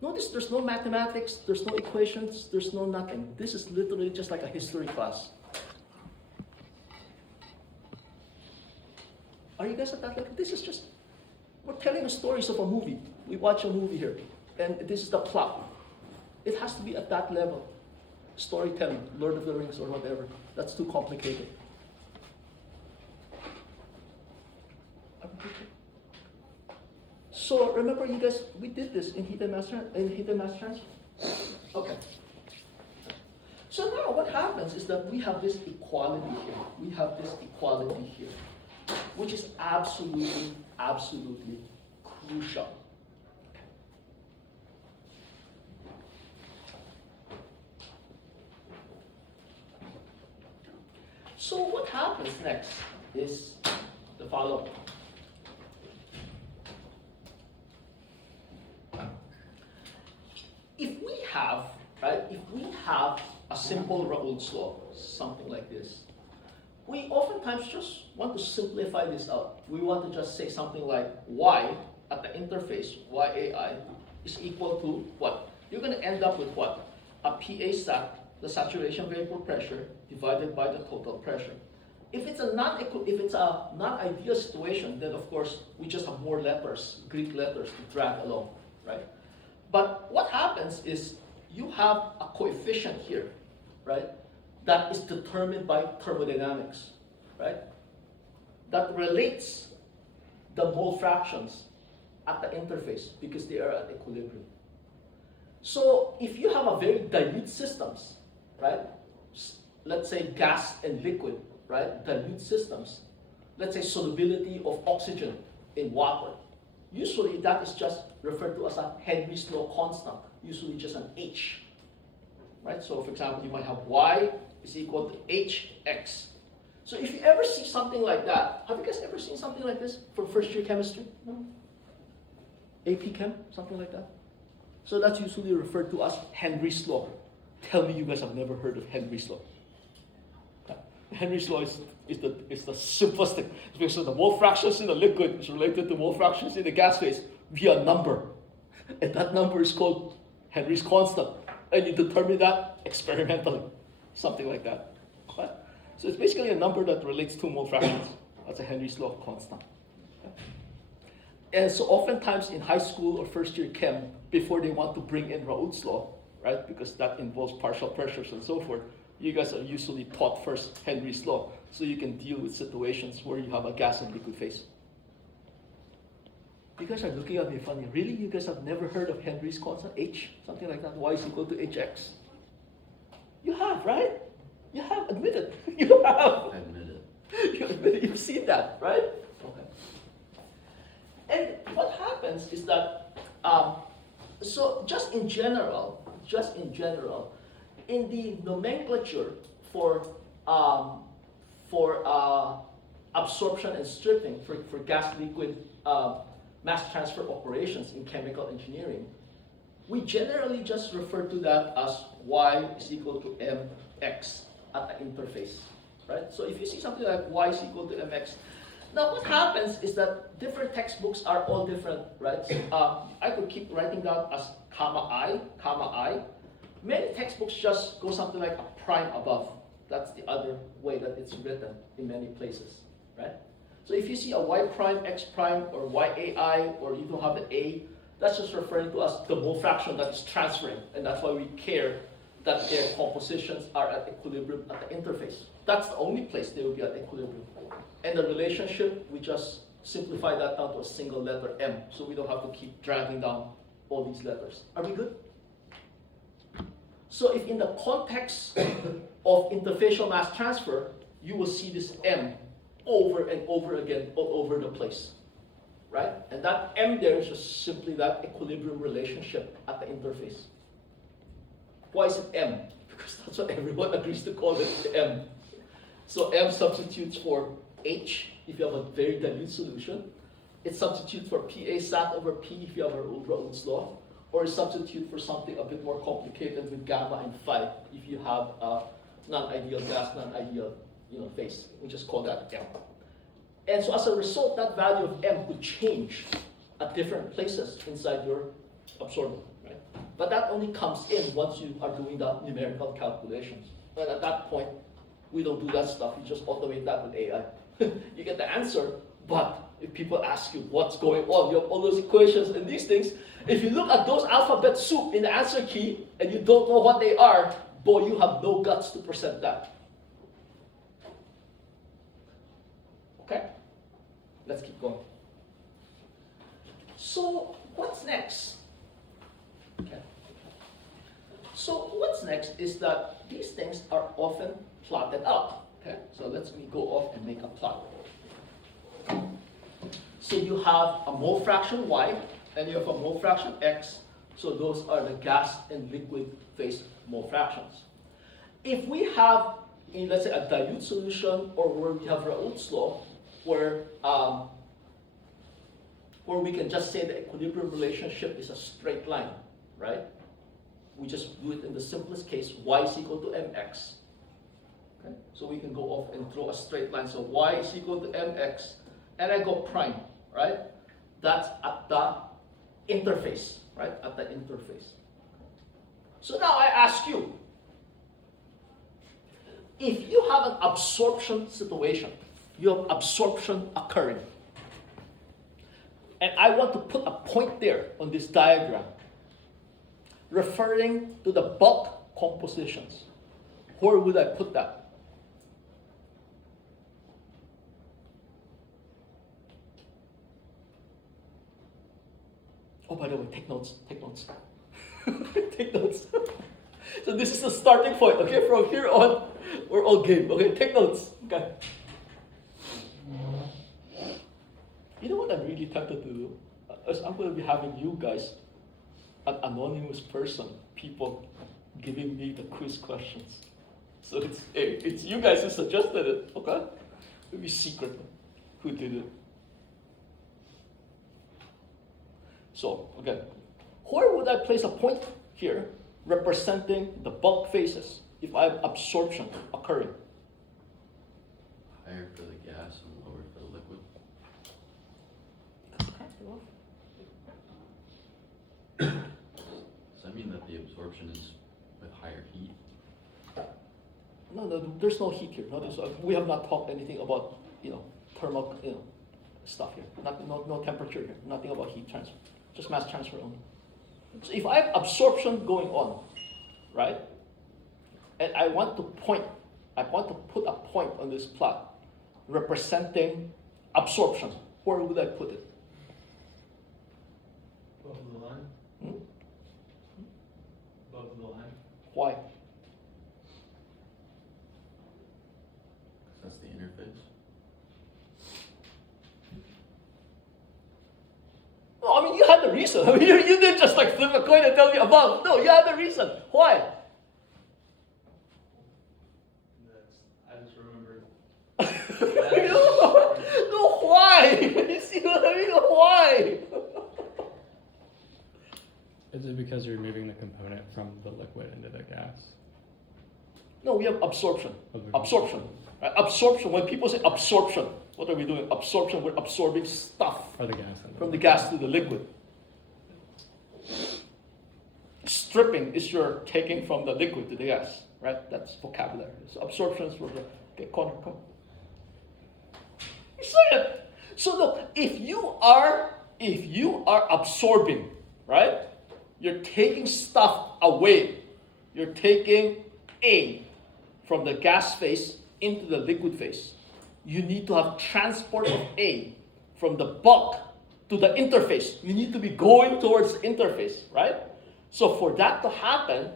Notice there's no mathematics, there's no equations, there's no nothing. This is literally just like a history class. Are you guys at that level? This is just, we're telling the stories of a movie. We watch a movie here, and this is the plot. It has to be at that level. Storytelling, Lord of the Rings or whatever. That's too complicated. So remember, you guys, we did this in heat and mass transfer. Okay. So now what happens is that we have this equality here. We have this equality here, which is absolutely, absolutely crucial. So what happens next is the following. If we have a simple Raoult's law, something like this, we oftentimes just want to simplify this out. We want to just say something like Y at the interface, YAI, is equal to what? You're going to end up with what? A PA sat, the saturation vapor pressure, divided by the total pressure. If it's a non-ideal situation, then of course we just have more letters, Greek letters to drag along, right? But what happens is you have a coefficient here, right, that is determined by thermodynamics, right, that relates the mole fractions at the interface because they are at equilibrium. So if you have a very dilute systems, right, let's say gas and liquid, right, dilute systems, let's say solubility of oxygen in water. Usually that is just referred to as a Henry's law constant, usually just an H. Right? So for example, you might have Y is equal to HX. So if you ever see something like that, have you guys ever seen something like this for first year chemistry? No? AP Chem, something like that? So that's usually referred to as Henry's law. Tell me you guys have never heard of Henry's law. Henry's law is the simplest thing. So the mole fractions in the liquid is related to mole fractions in the gas phase via number. And that number is called Henry's constant. And you determine that experimentally. Something like that. Right? So it's basically a number that relates to mole fractions. That's a Henry's law constant. And so oftentimes in high school or first year chem, before they want to bring in Raoult's law, right, because that involves partial pressures and so forth, you guys are usually taught first Henry's law, so you can deal with situations where you have a gas and liquid phase. You guys are looking at me funny. Really? You guys have never heard of Henry's constant? H? Something like that? Y is equal to HX? You have, right? You have. Admit it. You have. I admit it. You admit it. You've seen that, right? Okay. And what happens is that, so just in general, in the nomenclature for absorption and stripping for gas-liquid mass transfer operations in chemical engineering, we generally just refer to that as Y is equal to mx at the interface, right? So if you see something like Y is equal to mx, now what happens is that different textbooks are all different, right? I could keep writing down as comma I. Many textbooks just go something like a prime above. That's the other way that it's written in many places, right? So if you see a Y prime, X prime, or YAI, or you don't have the A, that's just referring to as the mole fraction that is transferring, and that's why we care that their compositions are at equilibrium at the interface. That's the only place they will be at equilibrium. And the relationship, we just simplify that down to a single letter M, so we don't have to keep dragging down all these letters. Are we good? So if in the context of interfacial mass transfer, you will see this M over and over again all over the place, right? And that M there is just simply that equilibrium relationship at the interface. Why is it M? Because that's what everyone agrees to call it, M. So M substitutes for H if you have a very dilute solution. It substitutes for PA sat over P if you have a Raoult's law. Or substitute for something a bit more complicated with gamma and phi if you have a non-ideal gas, non-ideal phase. We just call that M. And so as a result, that value of M could change at different places inside your absorbent, right? But that only comes in once you are doing the numerical calculations. And at that point, we don't do that stuff. You just automate that with AI. You get the answer, but if people ask you what's going on, you have all those equations and these things. If you look at those alphabet soup in the answer key and you don't know what they are, boy, you have no guts to present that. Okay? Let's keep going. So, what's next? Okay. So, what's next is that these things are often plotted out. Okay? So, let me go off and make a plot. So you have a mole fraction Y, and you have a mole fraction X. So those are the gas and liquid phase mole fractions. If we have, in let's say a dilute solution, or where we have Raoult's law, where we can just say the equilibrium relationship is a straight line, right? We just do it in the simplest case, Y is equal to mx. Okay? So we can go off and draw a straight line. So Y is equal to mx, and I go prime, right? That's at the interface, right? At the interface. So now I ask you, if you have an absorption situation, you have absorption occurring, and I want to put a point there on this diagram, referring to the bulk compositions, where would I put that? Oh, by the way, take notes. Take notes. So this is the starting point, okay? From here on, we're all game, okay? Take notes, okay? You know what what I'm really tempted to do is I'm going to be having you guys, an anonymous person, people giving me the quiz questions. So it's you guys who suggested it, okay? It'll be secret who did it. So again, where would I place a point here representing the bulk phases if I have absorption occurring? Higher for the gas and lower for the liquid. Does that mean that the absorption is with higher heat? No, there's no heat here. We have not talked anything about thermal stuff here. No temperature here. Nothing about heat transfer. Just mass transfer only. So if I have absorption going on, right, and I want to put a point on this plot representing absorption, where would I put it? Above the line. Hmm? Above the line. Why? That's the interface. No, I mean, you had the reason. I mean, you didn't just like flip a coin and tell me above. No, you had the reason. Why? I just remembered. No, why? You see what I mean? Why? Is it because you're moving the component from the liquid into the gas? No, we have absorption. Okay. Absorption. Right? Absorption. When people say absorption, what are we doing? Absorption, we're absorbing stuff Or the gas? from the gas to the liquid. Stripping is you're taking from the liquid to the gas, right? That's vocabulary. So absorption is for the come. You see it? So look, if you are absorbing, right? You're taking stuff away. You're taking A from the gas phase into the liquid phase. You need to have transport of A from the bulk to the interface. You need to be going towards the interface, right? So for that to happen,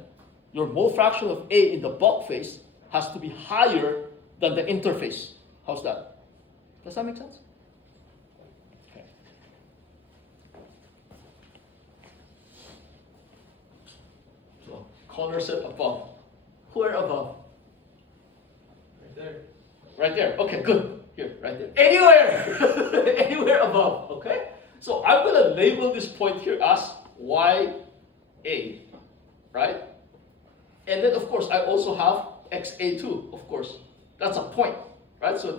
your mole fraction of A in the bulk phase has to be higher than the interface. How's that? Does that make sense? Okay. So Connor said above. Where above? Right there. Right there. Okay, good. Here, right there. Anywhere! Anywhere above. Okay? So I'm going to label this point here as YA. Right? And then, of course, I also have XA2, of course. That's a point. Right? So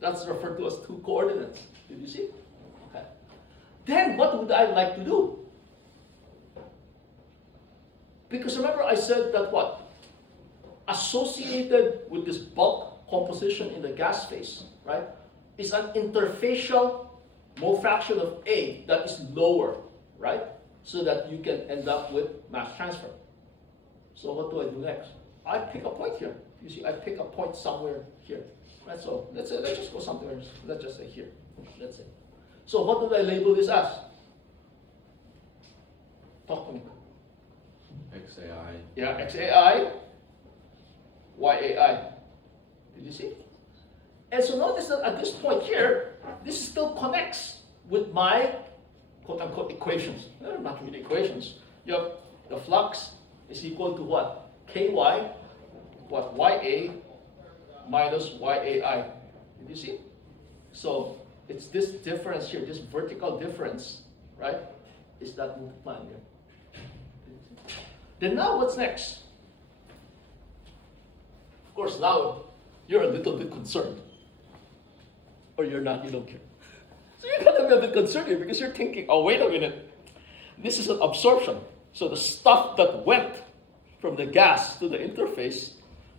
that's referred to as two coordinates. Did you see? Okay. Then what would I like to do? Because remember I said that what? Associated with this bulk composition in the gas phase, right, is an interfacial mole fraction of A that is lower, right? So that you can end up with mass transfer. So what do I do next? I pick a point here. You see, I pick a point somewhere here. Right? So let's just go somewhere. Let's just say here. Let's say. So what do I label this as? Talk to me. XAI. Yeah, XAI, YAI. Did you see? And so notice that at this point here, this still connects with my quote-unquote equations. They're not really equations. You have the flux is equal to what? KY, what? YA minus YAI. Did you see? So it's this difference here, this vertical difference, right? Is that multiplying here. Then now what's next? Of course, now you're a little bit concerned. Or you're not, you don't care. So you're going to be a bit concerned here because you're thinking, oh, wait a minute. This is an absorption. So the stuff that went from the gas to the interface,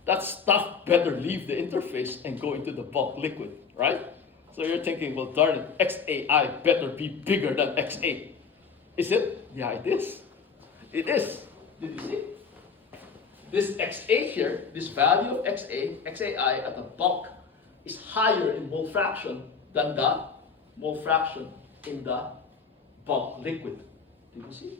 that stuff better leave the interface and go into the bulk liquid, right? So you're thinking, well, darn it, XAI better be bigger than XA. Is it? Yeah, it is. It is. Did you see? This XA here, this value of XAI at the bulk is higher in mole fraction than the mole fraction in the bulk liquid. Did you see?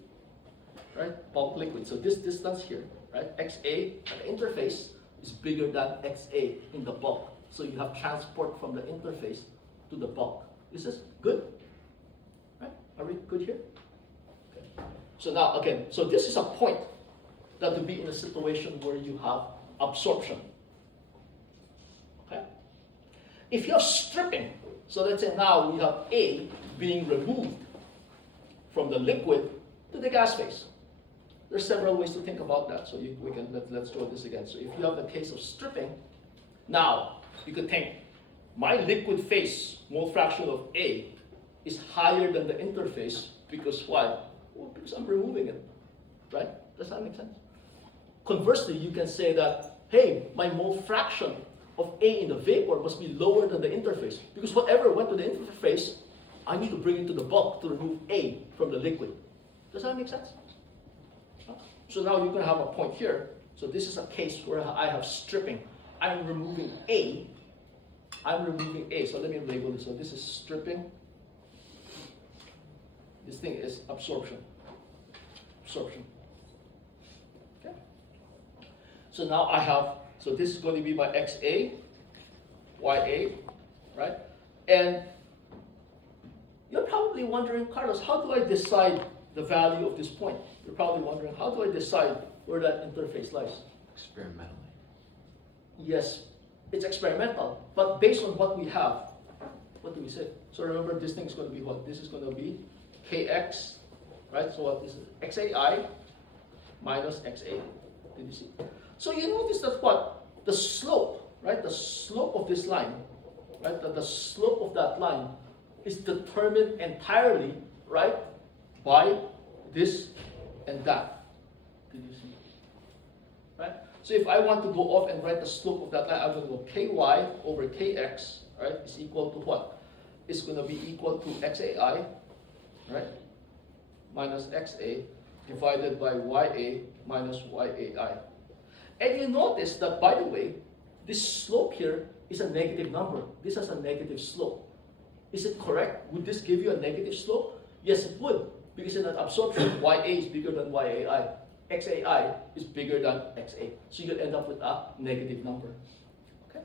Right? Bulk liquid. So this distance here, right? XA at the interface is bigger than XA in the bulk. So you have transport from the interface to the bulk. Is this good? Are we good here? Okay. So now, again, so this is a point that would be in a situation where you have absorption. Okay? If you have stripping, so let's say now we have A being removed from the liquid to the gas phase. There's several ways to think about that. So let's draw this again. So if you have the case of stripping, now you could think my liquid phase mole fraction of A is higher than the interface because why? Well, because I'm removing it, right? Does that make sense? Conversely, you can say that, hey, my mole fraction of A in the vapor must be lower than the interface because whatever went to the interface, I need to bring it to the bulk to remove A from the liquid. Does that make sense? So now you're going to have a point here. So this is a case where I have stripping. I'm removing A. So let me label this. So this is stripping. This thing is absorption. Absorption. Okay. So now I have, so this is going to be my XA, YA, right? And you're probably wondering, Carlos, how do I decide the value of this point? You're probably wondering, how do I decide where that interface lies? Experimentally. Yes, it's experimental, but based on what we have, what do we say? So remember, this thing is going to be what? This is going to be Kx, right? So what is it? Xai minus Xa. Did you see? So you notice that what? The slope, right? The slope of this line, right? The slope of that line is determined entirely, right, by this and that. Did you see? Right? So if I want to go off and write the slope of that line, I'm going to go Ky over Kx, right, is equal to what? It's going to be equal to Xai, right, minus Xa divided by Ya minus Yai. And you notice that, by the way, this slope here is a negative number. This has a negative slope. Is it correct? Would this give you a negative slope? Yes, it would. Because in an absorption, Ya is bigger than Yai. Xai is bigger than Xa. So you'll end up with a negative number. Okay?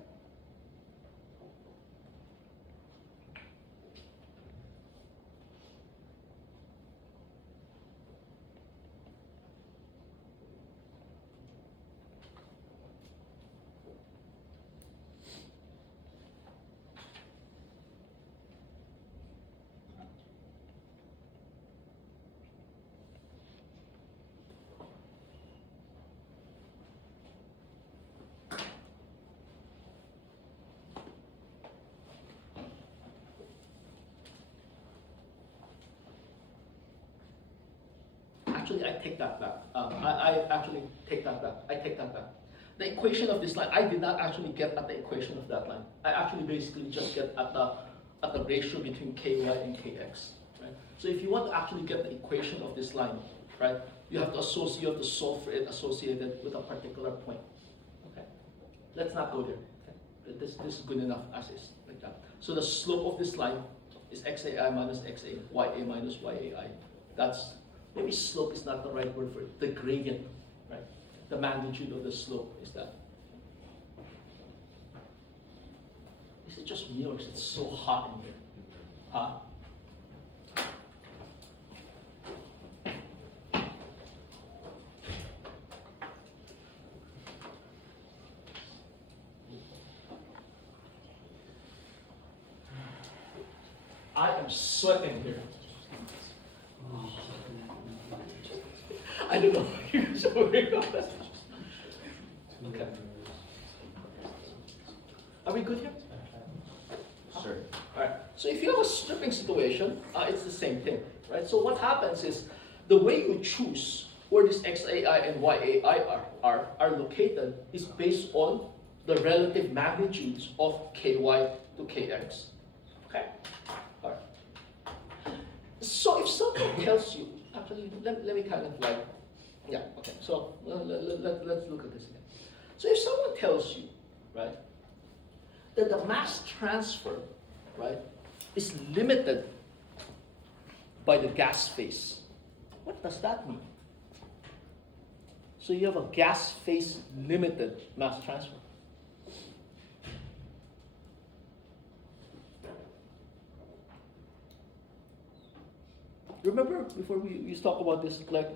Actually, I take that back. I actually take that back. I take that back. The equation of this line, I did not actually get at the equation of that line. I actually basically just get at the ratio between Ky and Kx. Right? So if you want to actually get the equation of this line, right, you have to solve for it associated with a particular point. Okay? Let's not go there. Okay? This is good enough as is, like that. So the slope of this line is Xai minus Xa, Ya minus Yai. That's, maybe slope is not the right word for it. The gradient, right? The magnitude of the slope is that. Is it just me or is it so hot in here? Huh? I am sweating here. I don't know. You're so worried about that. Okay. Are we good here? Sure. Alright. So if you have a stripping situation, it's the same thing, right? So what happens is the way you choose where this Xai and Yai are located is based on the relative magnitudes of Ky to Kx. Okay? Alright. So if someone tells you, actually, let me kind of like, yeah, okay. So let's look at this again. So if someone tells you, right, that the mass transfer, right, is limited by the gas phase, what does that mean? So you have a gas phase limited mass transfer. remember before we used to talk about this, like,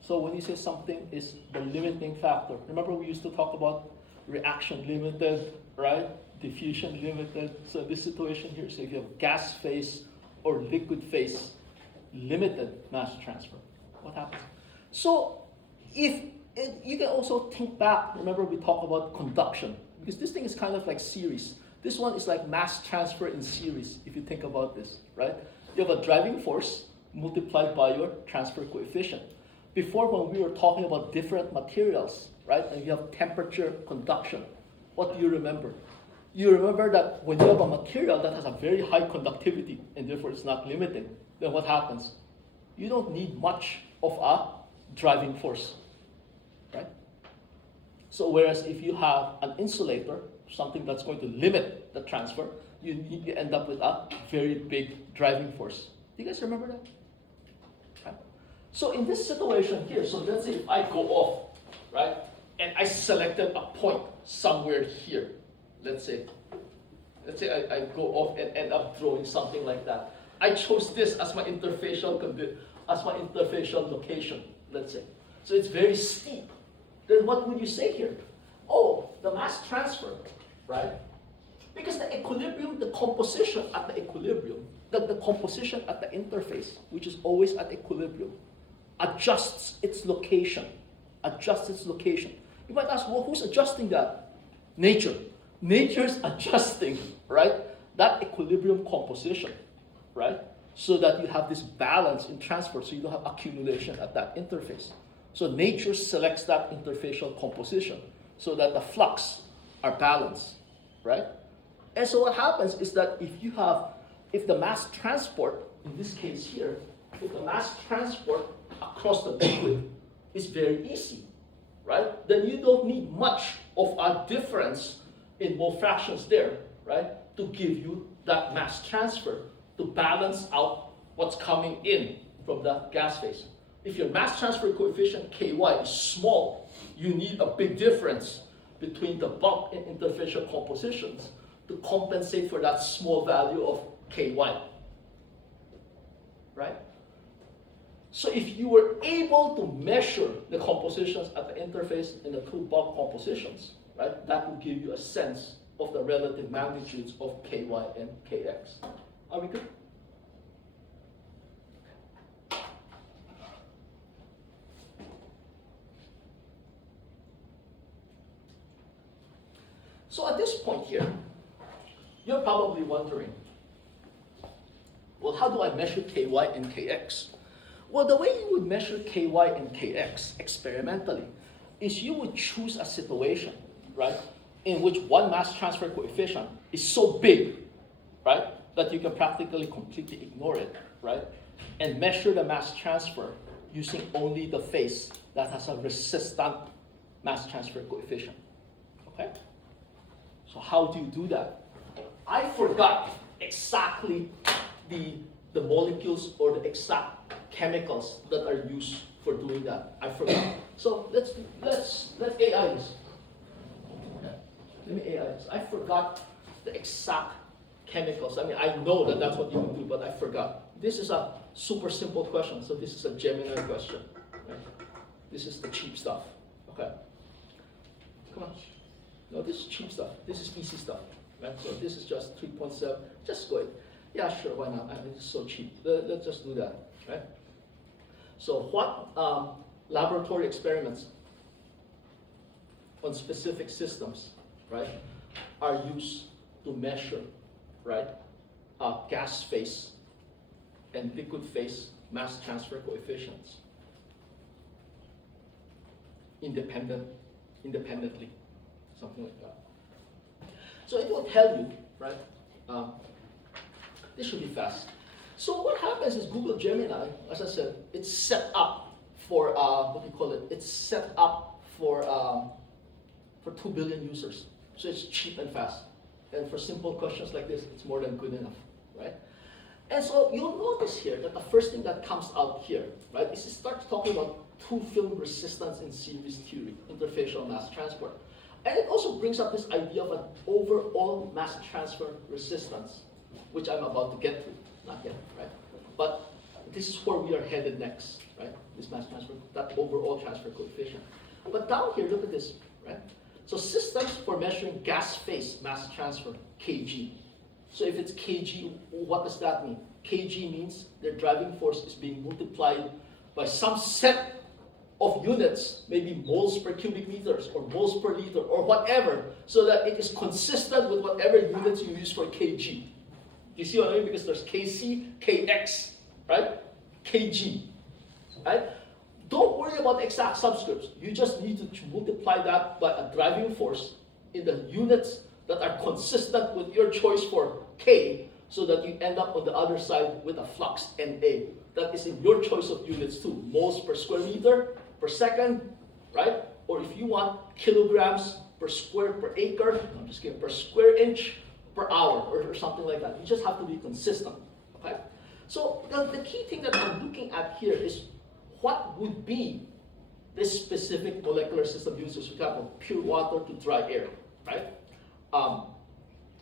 so when you say something is the limiting factor, remember we used to talk about reaction limited, right? Diffusion limited. So this situation here, so if you have gas phase or liquid phase, limited mass transfer, what happens? So you can also think back, remember we talked about conduction, because this thing is kind of like series. This one is like mass transfer in series, if you think about this, right? You have a driving force multiplied by your transfer coefficient. Before, when we were talking about different materials, right, and you have temperature conduction, what do you remember? You remember that when you have a material that has a very high conductivity and therefore it's not limiting, then what happens? You don't need much of a driving force, right? So whereas if you have an insulator, something that's going to limit the transfer, you end up with a very big driving force. Do you guys remember that? Right? So in this situation here, so let's say if I go off, right, and I selected a point somewhere here, let's say I go off and end up drawing something like that. I chose this as my interfacial location, let's say. So it's very steep. Then what would you say here? Oh, the mass transfer, right? Because the equilibrium, the composition at the equilibrium, the composition at the interface, which is always at equilibrium, adjusts its location. You might ask, well, who's adjusting that? Nature. Nature's adjusting, right? That equilibrium composition, right? So that you have this balance in transfer, so you don't have accumulation at that interface. So nature selects that interfacial composition so that the flux are balanced, right? And so what happens is that if the mass transport, in this case here, if the mass transport across the liquid is very easy, right? Then you don't need much of a difference in mole fractions there, right? To give you that mass transfer to balance out what's coming in from the gas phase. If your mass transfer coefficient Ky is small, you need a big difference between the bulk and interfacial compositions to compensate for that small value of Ky, right? So if you were able to measure the compositions at the interface in the two bulk compositions, right, that will give you a sense of the relative magnitudes of Ky and Kx. Are we good? So at this point here, you're probably wondering, well, how do I measure Ky and Kx? Well, the way you would measure Ky and Kx experimentally is you would choose a situation, right, in which one mass transfer coefficient is so big, right, that you can practically completely ignore it, right, and measure the mass transfer using only the phase that has a resistant mass transfer coefficient, okay? So how do you do that? I forgot exactly the molecules or the exact chemicals that are used for doing that. I forgot. So let's AI this. Okay. Let me AI this. I forgot the exact chemicals. I mean, I know that that's what you can do, but I forgot. This is a super simple question. So this is a Gemini question. Right? This is the cheap stuff. Okay. Come on. No, this is cheap stuff. This is easy stuff. Right? So this is just 3.7. Just go ahead. Yeah, sure, why not? I mean, it's so cheap. Let's just do that. Right? So what laboratory experiments on specific systems, right, are used to measure, right, gas phase and liquid phase mass transfer coefficients independently, something like that. So it will tell you, right, this should be fast. So what happens is Google Gemini, as I said, it's set up for, it's set up for 2 billion users. So it's cheap and fast. And for simple questions like this, it's more than good enough, right? And so you'll notice here that the first thing that comes out here, right, is it starts talking about two-film resistance in series theory, interfacial mass transport. And it also brings up this idea of an overall mass transfer resistance, which I'm about to get to. Not yet, right? but this is where we are headed next, right? This mass transfer, that overall transfer coefficient. But down here, look at this, right? So systems for measuring gas phase mass transfer, kg. So if it's kg, what does that mean? Kg means their driving force is being multiplied by some set of units, maybe moles per cubic meters or moles per liter or whatever, so that it is consistent with whatever units you use for kg. You see what I mean? Because there's kc, kx, right? Kg, right? Don't worry about exact subscripts. You just need to multiply that by a driving force in the units that are consistent with your choice for K, so that you end up on the other side with a flux NA. That is in your choice of units too. Moles per square meter per second, right? Or if you want kilograms per square per acre, I'm just kidding, per square inch per hour or something like that. You just have to be consistent, okay? So the key thing that I'm looking at here is what would be this specific molecular system uses, for example, pure water to dry air, right?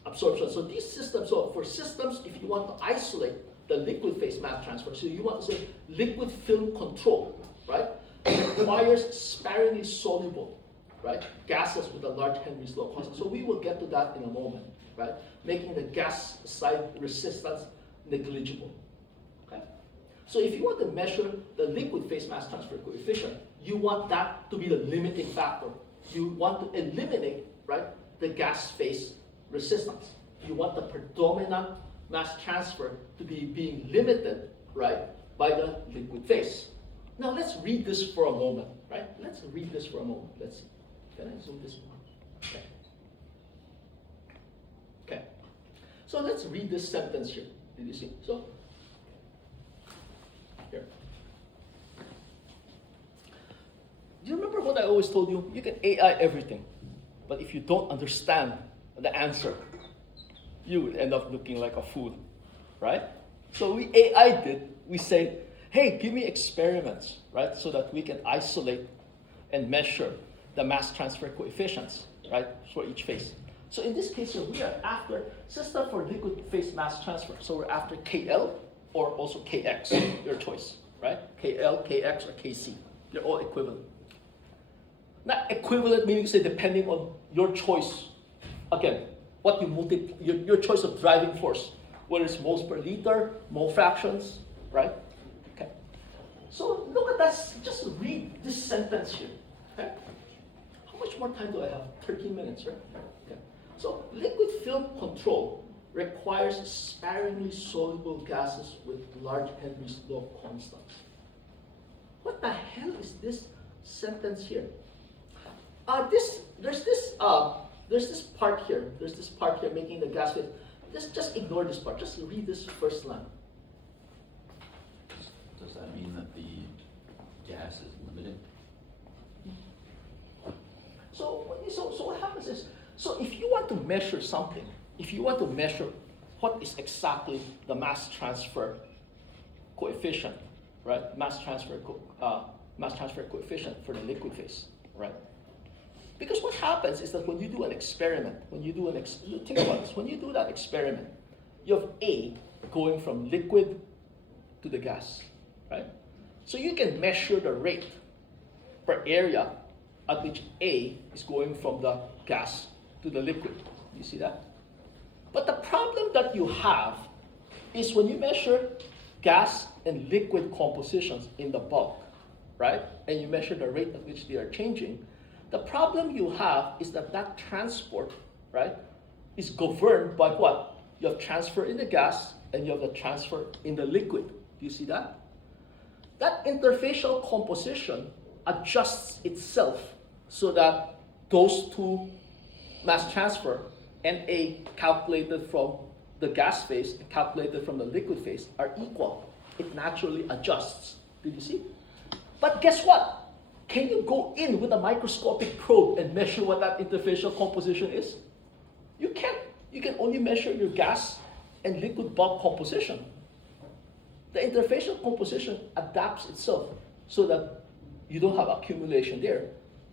Absorption. So these systems, so for systems, if you want to isolate the liquid phase mass transfer, so you want to say liquid film control, right? It requires sparingly soluble, right? Gases with a large Henry's law constant. So we will get to that in a moment, right? Making the gas side resistance negligible. Okay? So if you want to measure the liquid phase mass transfer coefficient, you want that to be the limiting factor. You want to eliminate, right, the gas phase resistance. You want the predominant mass transfer to be being limited, right, by the liquid phase. Now let's read this for a moment, right? Let's read this for a moment. Let's see. Can I zoom this one? Okay. Okay. So let's read this sentence here. Did you see? So here. Do you remember what I always told you? You can AI everything, but if you don't understand the answer, you would end up looking like a fool, right? So we AI'd it. We say, hey, give me experiments, right? So that we can isolate and measure the mass transfer coefficients, right, for each phase. So in this case here, we are after system for liquid phase mass transfer. So we're after KL or also KX, your choice, right? KL, KX, or KC. They're all equivalent. Not equivalent meaning say depending on your choice. Again, what you multiply, your choice of driving force, whether it's moles per liter, mole fractions, right? Okay. So look at that, just read this sentence here. Okay. How much more time do I have? 13 minutes, right? Okay. So liquid film control requires sparingly soluble gases with large Henry's law constants. What the hell is this sentence here? There's this part here. There's this part here making the gas phase. Just ignore this part. Just read this first line. Does that mean that the gas is limited? So what happens is, so if you want to measure something, if you want to measure what is exactly the mass transfer coefficient, right? Mass transfer coefficient for the liquid phase, right? Because what happens is that when you do an experiment, think about this, when you do that experiment, you have A going from liquid to the gas, right? So you can measure the rate per area at which A is going from the gas to the liquid. You see that? But the problem that you have is when you measure gas and liquid compositions in the bulk, right? And you measure the rate at which they are changing, the problem you have is that transport, right, is governed by what? You have transfer in the gas and you have the transfer in the liquid. Do you see that? That interfacial composition adjusts itself so that those two mass transfer, NA calculated from the gas phase and calculated from the liquid phase, are equal. It naturally adjusts. Did you see? But guess what? Can you go in with a microscopic probe and measure what that interfacial composition is? You can't. You can only measure your gas and liquid bulk composition. The interfacial composition adapts itself so that you don't have accumulation there.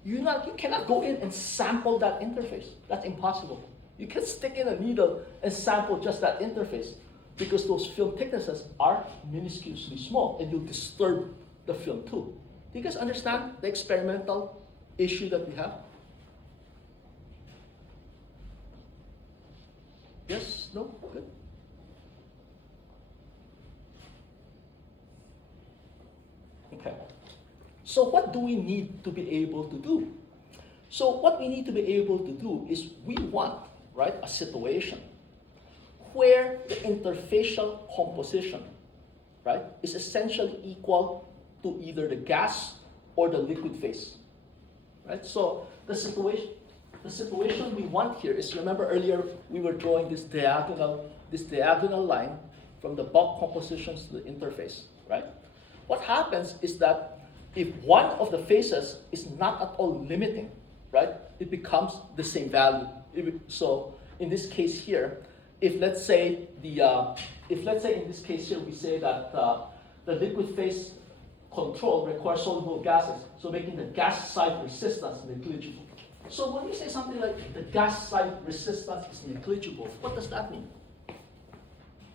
You cannot go in and sample that interface. That's impossible. You can stick in a needle and sample just that interface. because those film thicknesses are minusculely small, and you'll disturb the film too. Do you guys understand the experimental issue that we have? Yes? No? Good. Okay. So what do we need to be able to do? So what we need to be able to do is we want, right, a situation where the interfacial composition, right, is essentially equal to either the gas or the liquid phase, right? So the situation we want here is, remember earlier we were drawing this diagonal line from the bulk compositions to the interface, right? What happens is that if one of the phases is not at all limiting, right, it becomes the same value. So in this case here, if let's say in this case here we say that the liquid phase control requires soluble gases, so making the gas side resistance negligible. So when we say something like the gas side resistance is negligible, what does that mean?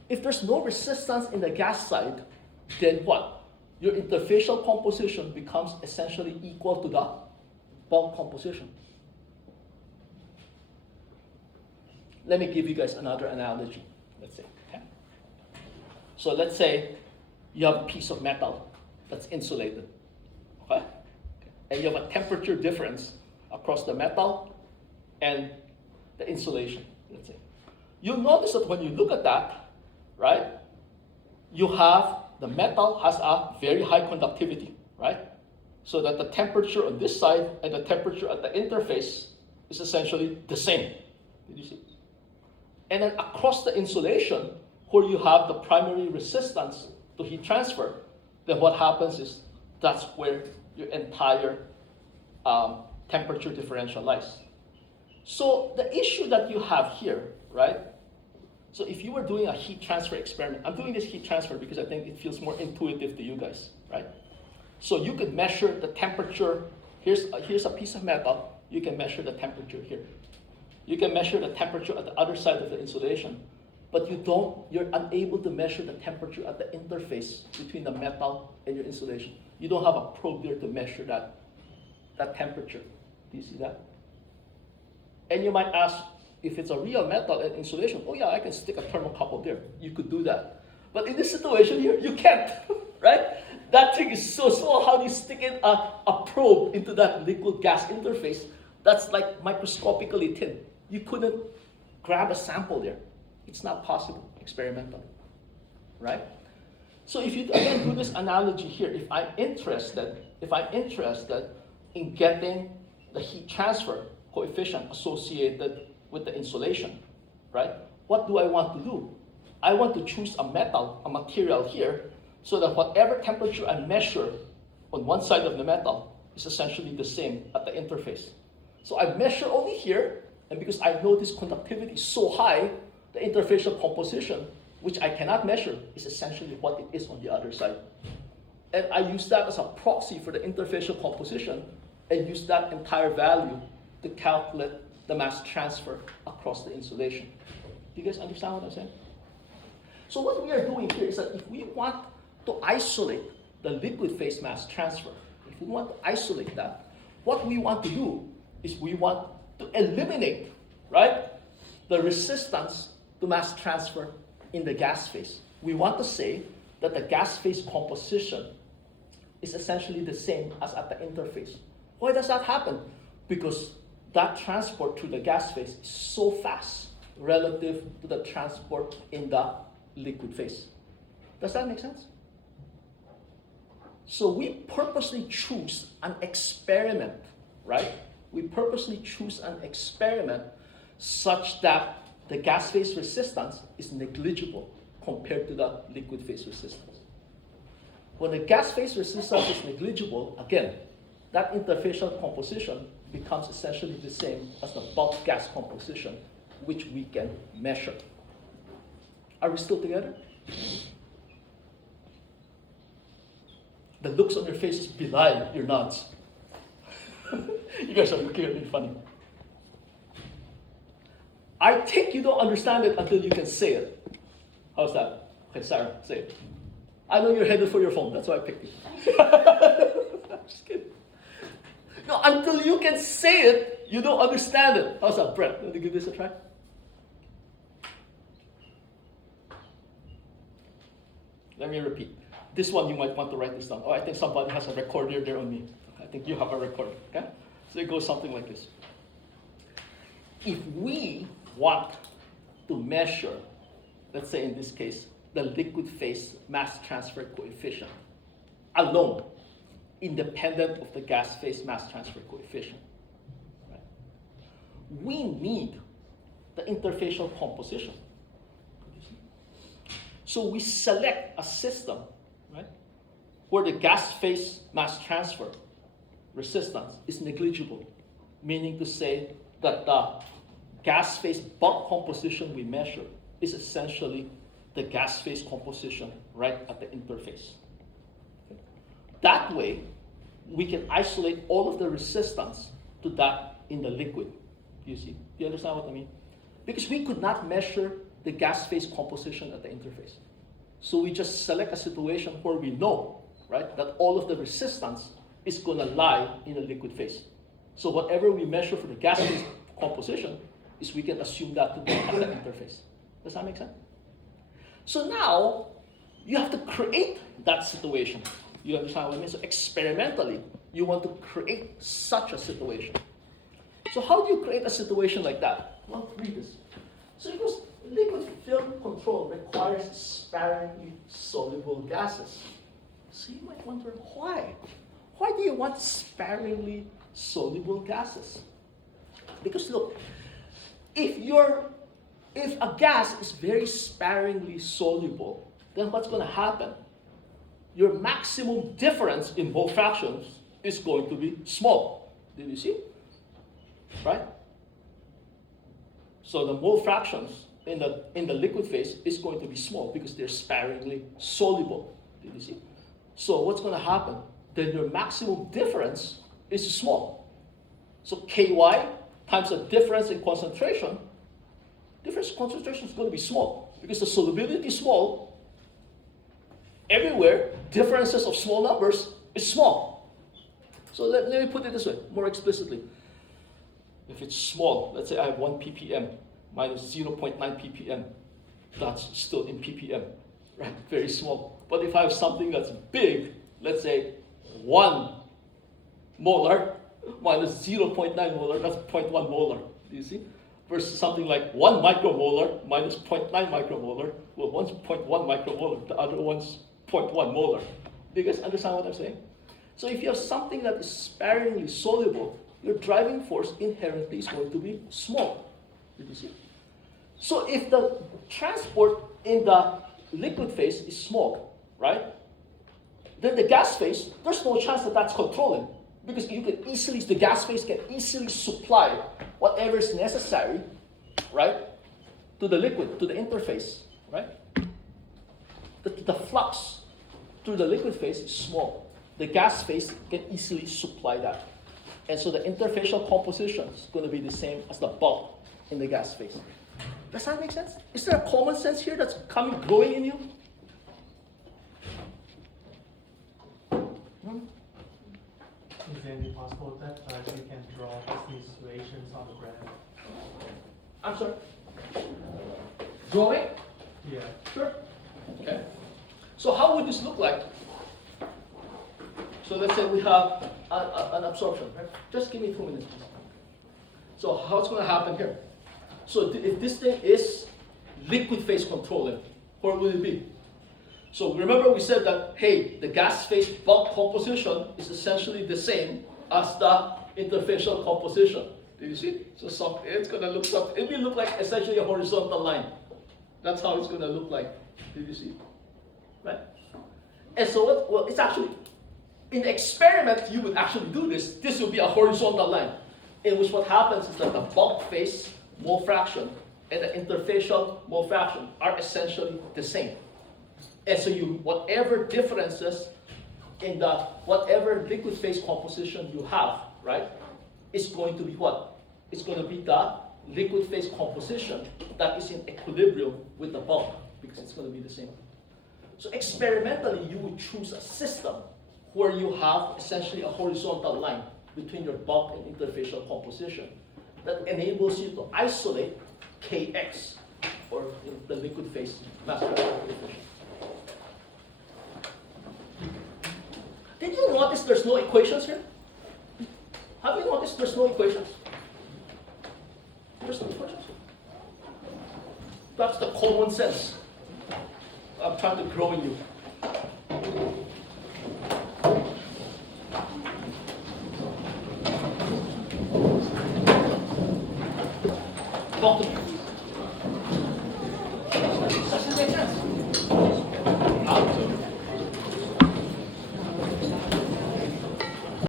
If there's no resistance in the gas side, then what? Your interfacial composition becomes essentially equal to the bulk composition. Let me give you guys another analogy, let's say. Okay? So let's say you have a piece of metal that's insulated, okay? And you have a temperature difference across the metal and the insulation, let's say. You'll notice that when you look at that, right, you have the metal has a very high conductivity, right? So that the temperature on this side and the temperature at the interface is essentially the same. Did you see? And then across the insulation, where you have the primary resistance to heat transfer, then what happens is that's where your entire temperature differential lies. So the issue that you have here, right? So if you were doing a heat transfer experiment, I'm doing this heat transfer because I think it feels more intuitive to you guys, right? So you could measure the temperature. Here's a piece of metal. You can measure the temperature here. You can measure the temperature at the other side of the insulation, but you're unable to measure the temperature at the interface between the metal and your insulation. You don't have a probe there to measure that temperature. Do you see that? And you might ask, if it's a real metal and insulation, oh yeah, I can stick a thermocouple there. You could do that. But in this situation here, you can't, right? That thing is so small. How do you stick in a probe into that liquid gas interface that's like microscopically thin? You couldn't grab a sample there. It's not possible experimentally, right? So if you again do this analogy here, if I'm interested in getting the heat transfer coefficient associated with the insulation, right? What do I want to do? I want to choose a material here, so that whatever temperature I measure on one side of the metal is essentially the same at the interface. So I measure only here, and because I know this conductivity is so high, the interfacial composition, which I cannot measure, is essentially what it is on the other side. And I use that as a proxy for the interfacial composition, and use that entire value to calculate the mass transfer across the insulation. Do you guys understand what I'm saying? So what we are doing here is that if we want to isolate the liquid phase mass transfer, if we want to isolate that, what we want to do is we want to eliminate, right, the resistance to mass transfer in the gas phase. We want to say that the gas phase composition is essentially the same as at the interface. Why does that happen? Because that transport through the gas phase is so fast relative to the transport in the liquid phase. Does that make sense? So we purposely choose an experiment, right? We purposely choose an experiment such that the gas phase resistance is negligible compared to the liquid phase resistance. When the gas phase resistance is negligible, again, that interfacial composition becomes essentially the same as the bulk gas composition, which we can measure. Are we still together? The looks on your faces belie your nods. You guys are looking at me funny. I think you don't understand it until you can say it. How's that? Okay, Sarah, say it. I know you're headed for your phone, that's why I picked you. I'm just kidding. No, until you can say it, you don't understand it. How's that, Brett? Want to give this a try? Let me repeat. This one you might want to write this down. Oh, I think somebody has a recorder there on me. I think you have a recorder. Okay? So it goes something like this. If we want to measure, let's say in this case, the liquid phase mass transfer coefficient alone, independent of the gas phase mass transfer coefficient, right? We need the interfacial composition. So we select a system, right, where the gas phase mass transfer resistance is negligible, meaning to say that the gas phase bulk composition we measure is essentially the gas phase composition right at the interface. Okay. That way, we can isolate all of the resistance to that in the liquid. You see? Do you understand what I mean? Because we could not measure the gas phase composition at the interface. So we just select a situation where we know, right, that all of the resistance is going to lie in the liquid phase. So whatever we measure for the gas phase composition is we can assume that to be at the interface. Does that make sense? So now you have to create that situation. You understand what I mean? So experimentally, you want to create such a situation. So how do you create a situation like that? Well, read this. So it goes, liquid film control requires sparingly soluble gases. So you might wonder why? Why do you want sparingly soluble gases? Because look, if a gas is very sparingly soluble, then what's going to happen? Your maximum difference in mole fractions is going to be small. Did you see? Right? So the mole fractions in the liquid phase is going to be small because they're sparingly soluble. Did you see? So what's going to happen? Then your maximum difference is small. So Ky times the difference in concentration, difference in concentration is going to be small because the solubility is small. Everywhere, differences of small numbers is small. So let me put it this way, more explicitly. If it's small, let's say I have 1 ppm minus 0.9 ppm, that's still in ppm, right? Very small. But if I have something that's big, let's say 1 molar minus 0.9 molar, that's 0.1 molar. Do you see? Versus something like 1 micromolar minus 0.9 micromolar. Well, one's 0.1 micromolar, the other one's 0.1 molar. Do you guys understand what I'm saying? So if you have something that is sparingly soluble, your driving force inherently is going to be small. Did you see? So if the transport in the liquid phase is small, right? Then the gas phase, there's no chance that that's controlling. Because you can easily, the gas phase can easily supply whatever is necessary, right? To the liquid, to the interface, right? The flux through the liquid phase is small. The gas phase can easily supply that. And so the interfacial composition is going to be the same as the bulk in the gas phase. Does that make sense? Is there a common sense here that's growing in you? Is it any possible that you can draw these situations on the graph? I'm sorry? Drawing? Yeah. Sure. Okay. So how would this look like? So let's say we have an absorption, right? Just give me 2 minutes, please. So how's going to happen here? So if this thing is liquid phase controlling, where will it be? So remember we said that, hey, the gas phase bulk composition is essentially the same as the interfacial composition. Did you see? So it's going to look something, it will look like essentially a horizontal line. That's how it's going to look like. Did you see? Right? And so well, it's actually, in the experiment, you would actually do this. This will be a horizontal line, in which what happens is that the bulk phase mole fraction and the interfacial mole fraction are essentially the same. And so whatever differences in whatever liquid phase composition you have, right, is going to be what? It's going to be the liquid phase composition that is in equilibrium with the bulk. because it's going to be the same. So experimentally, you would choose a system where you have essentially a horizontal line between your bulk and interfacial composition that enables you to isolate Kx, or the liquid phase mass transfer coefficient. Did you notice there's no equations here? Have you noticed there's no equations? There's no equations. That's the common sense I'm trying to grow in you. Talk to me. Does it make sense?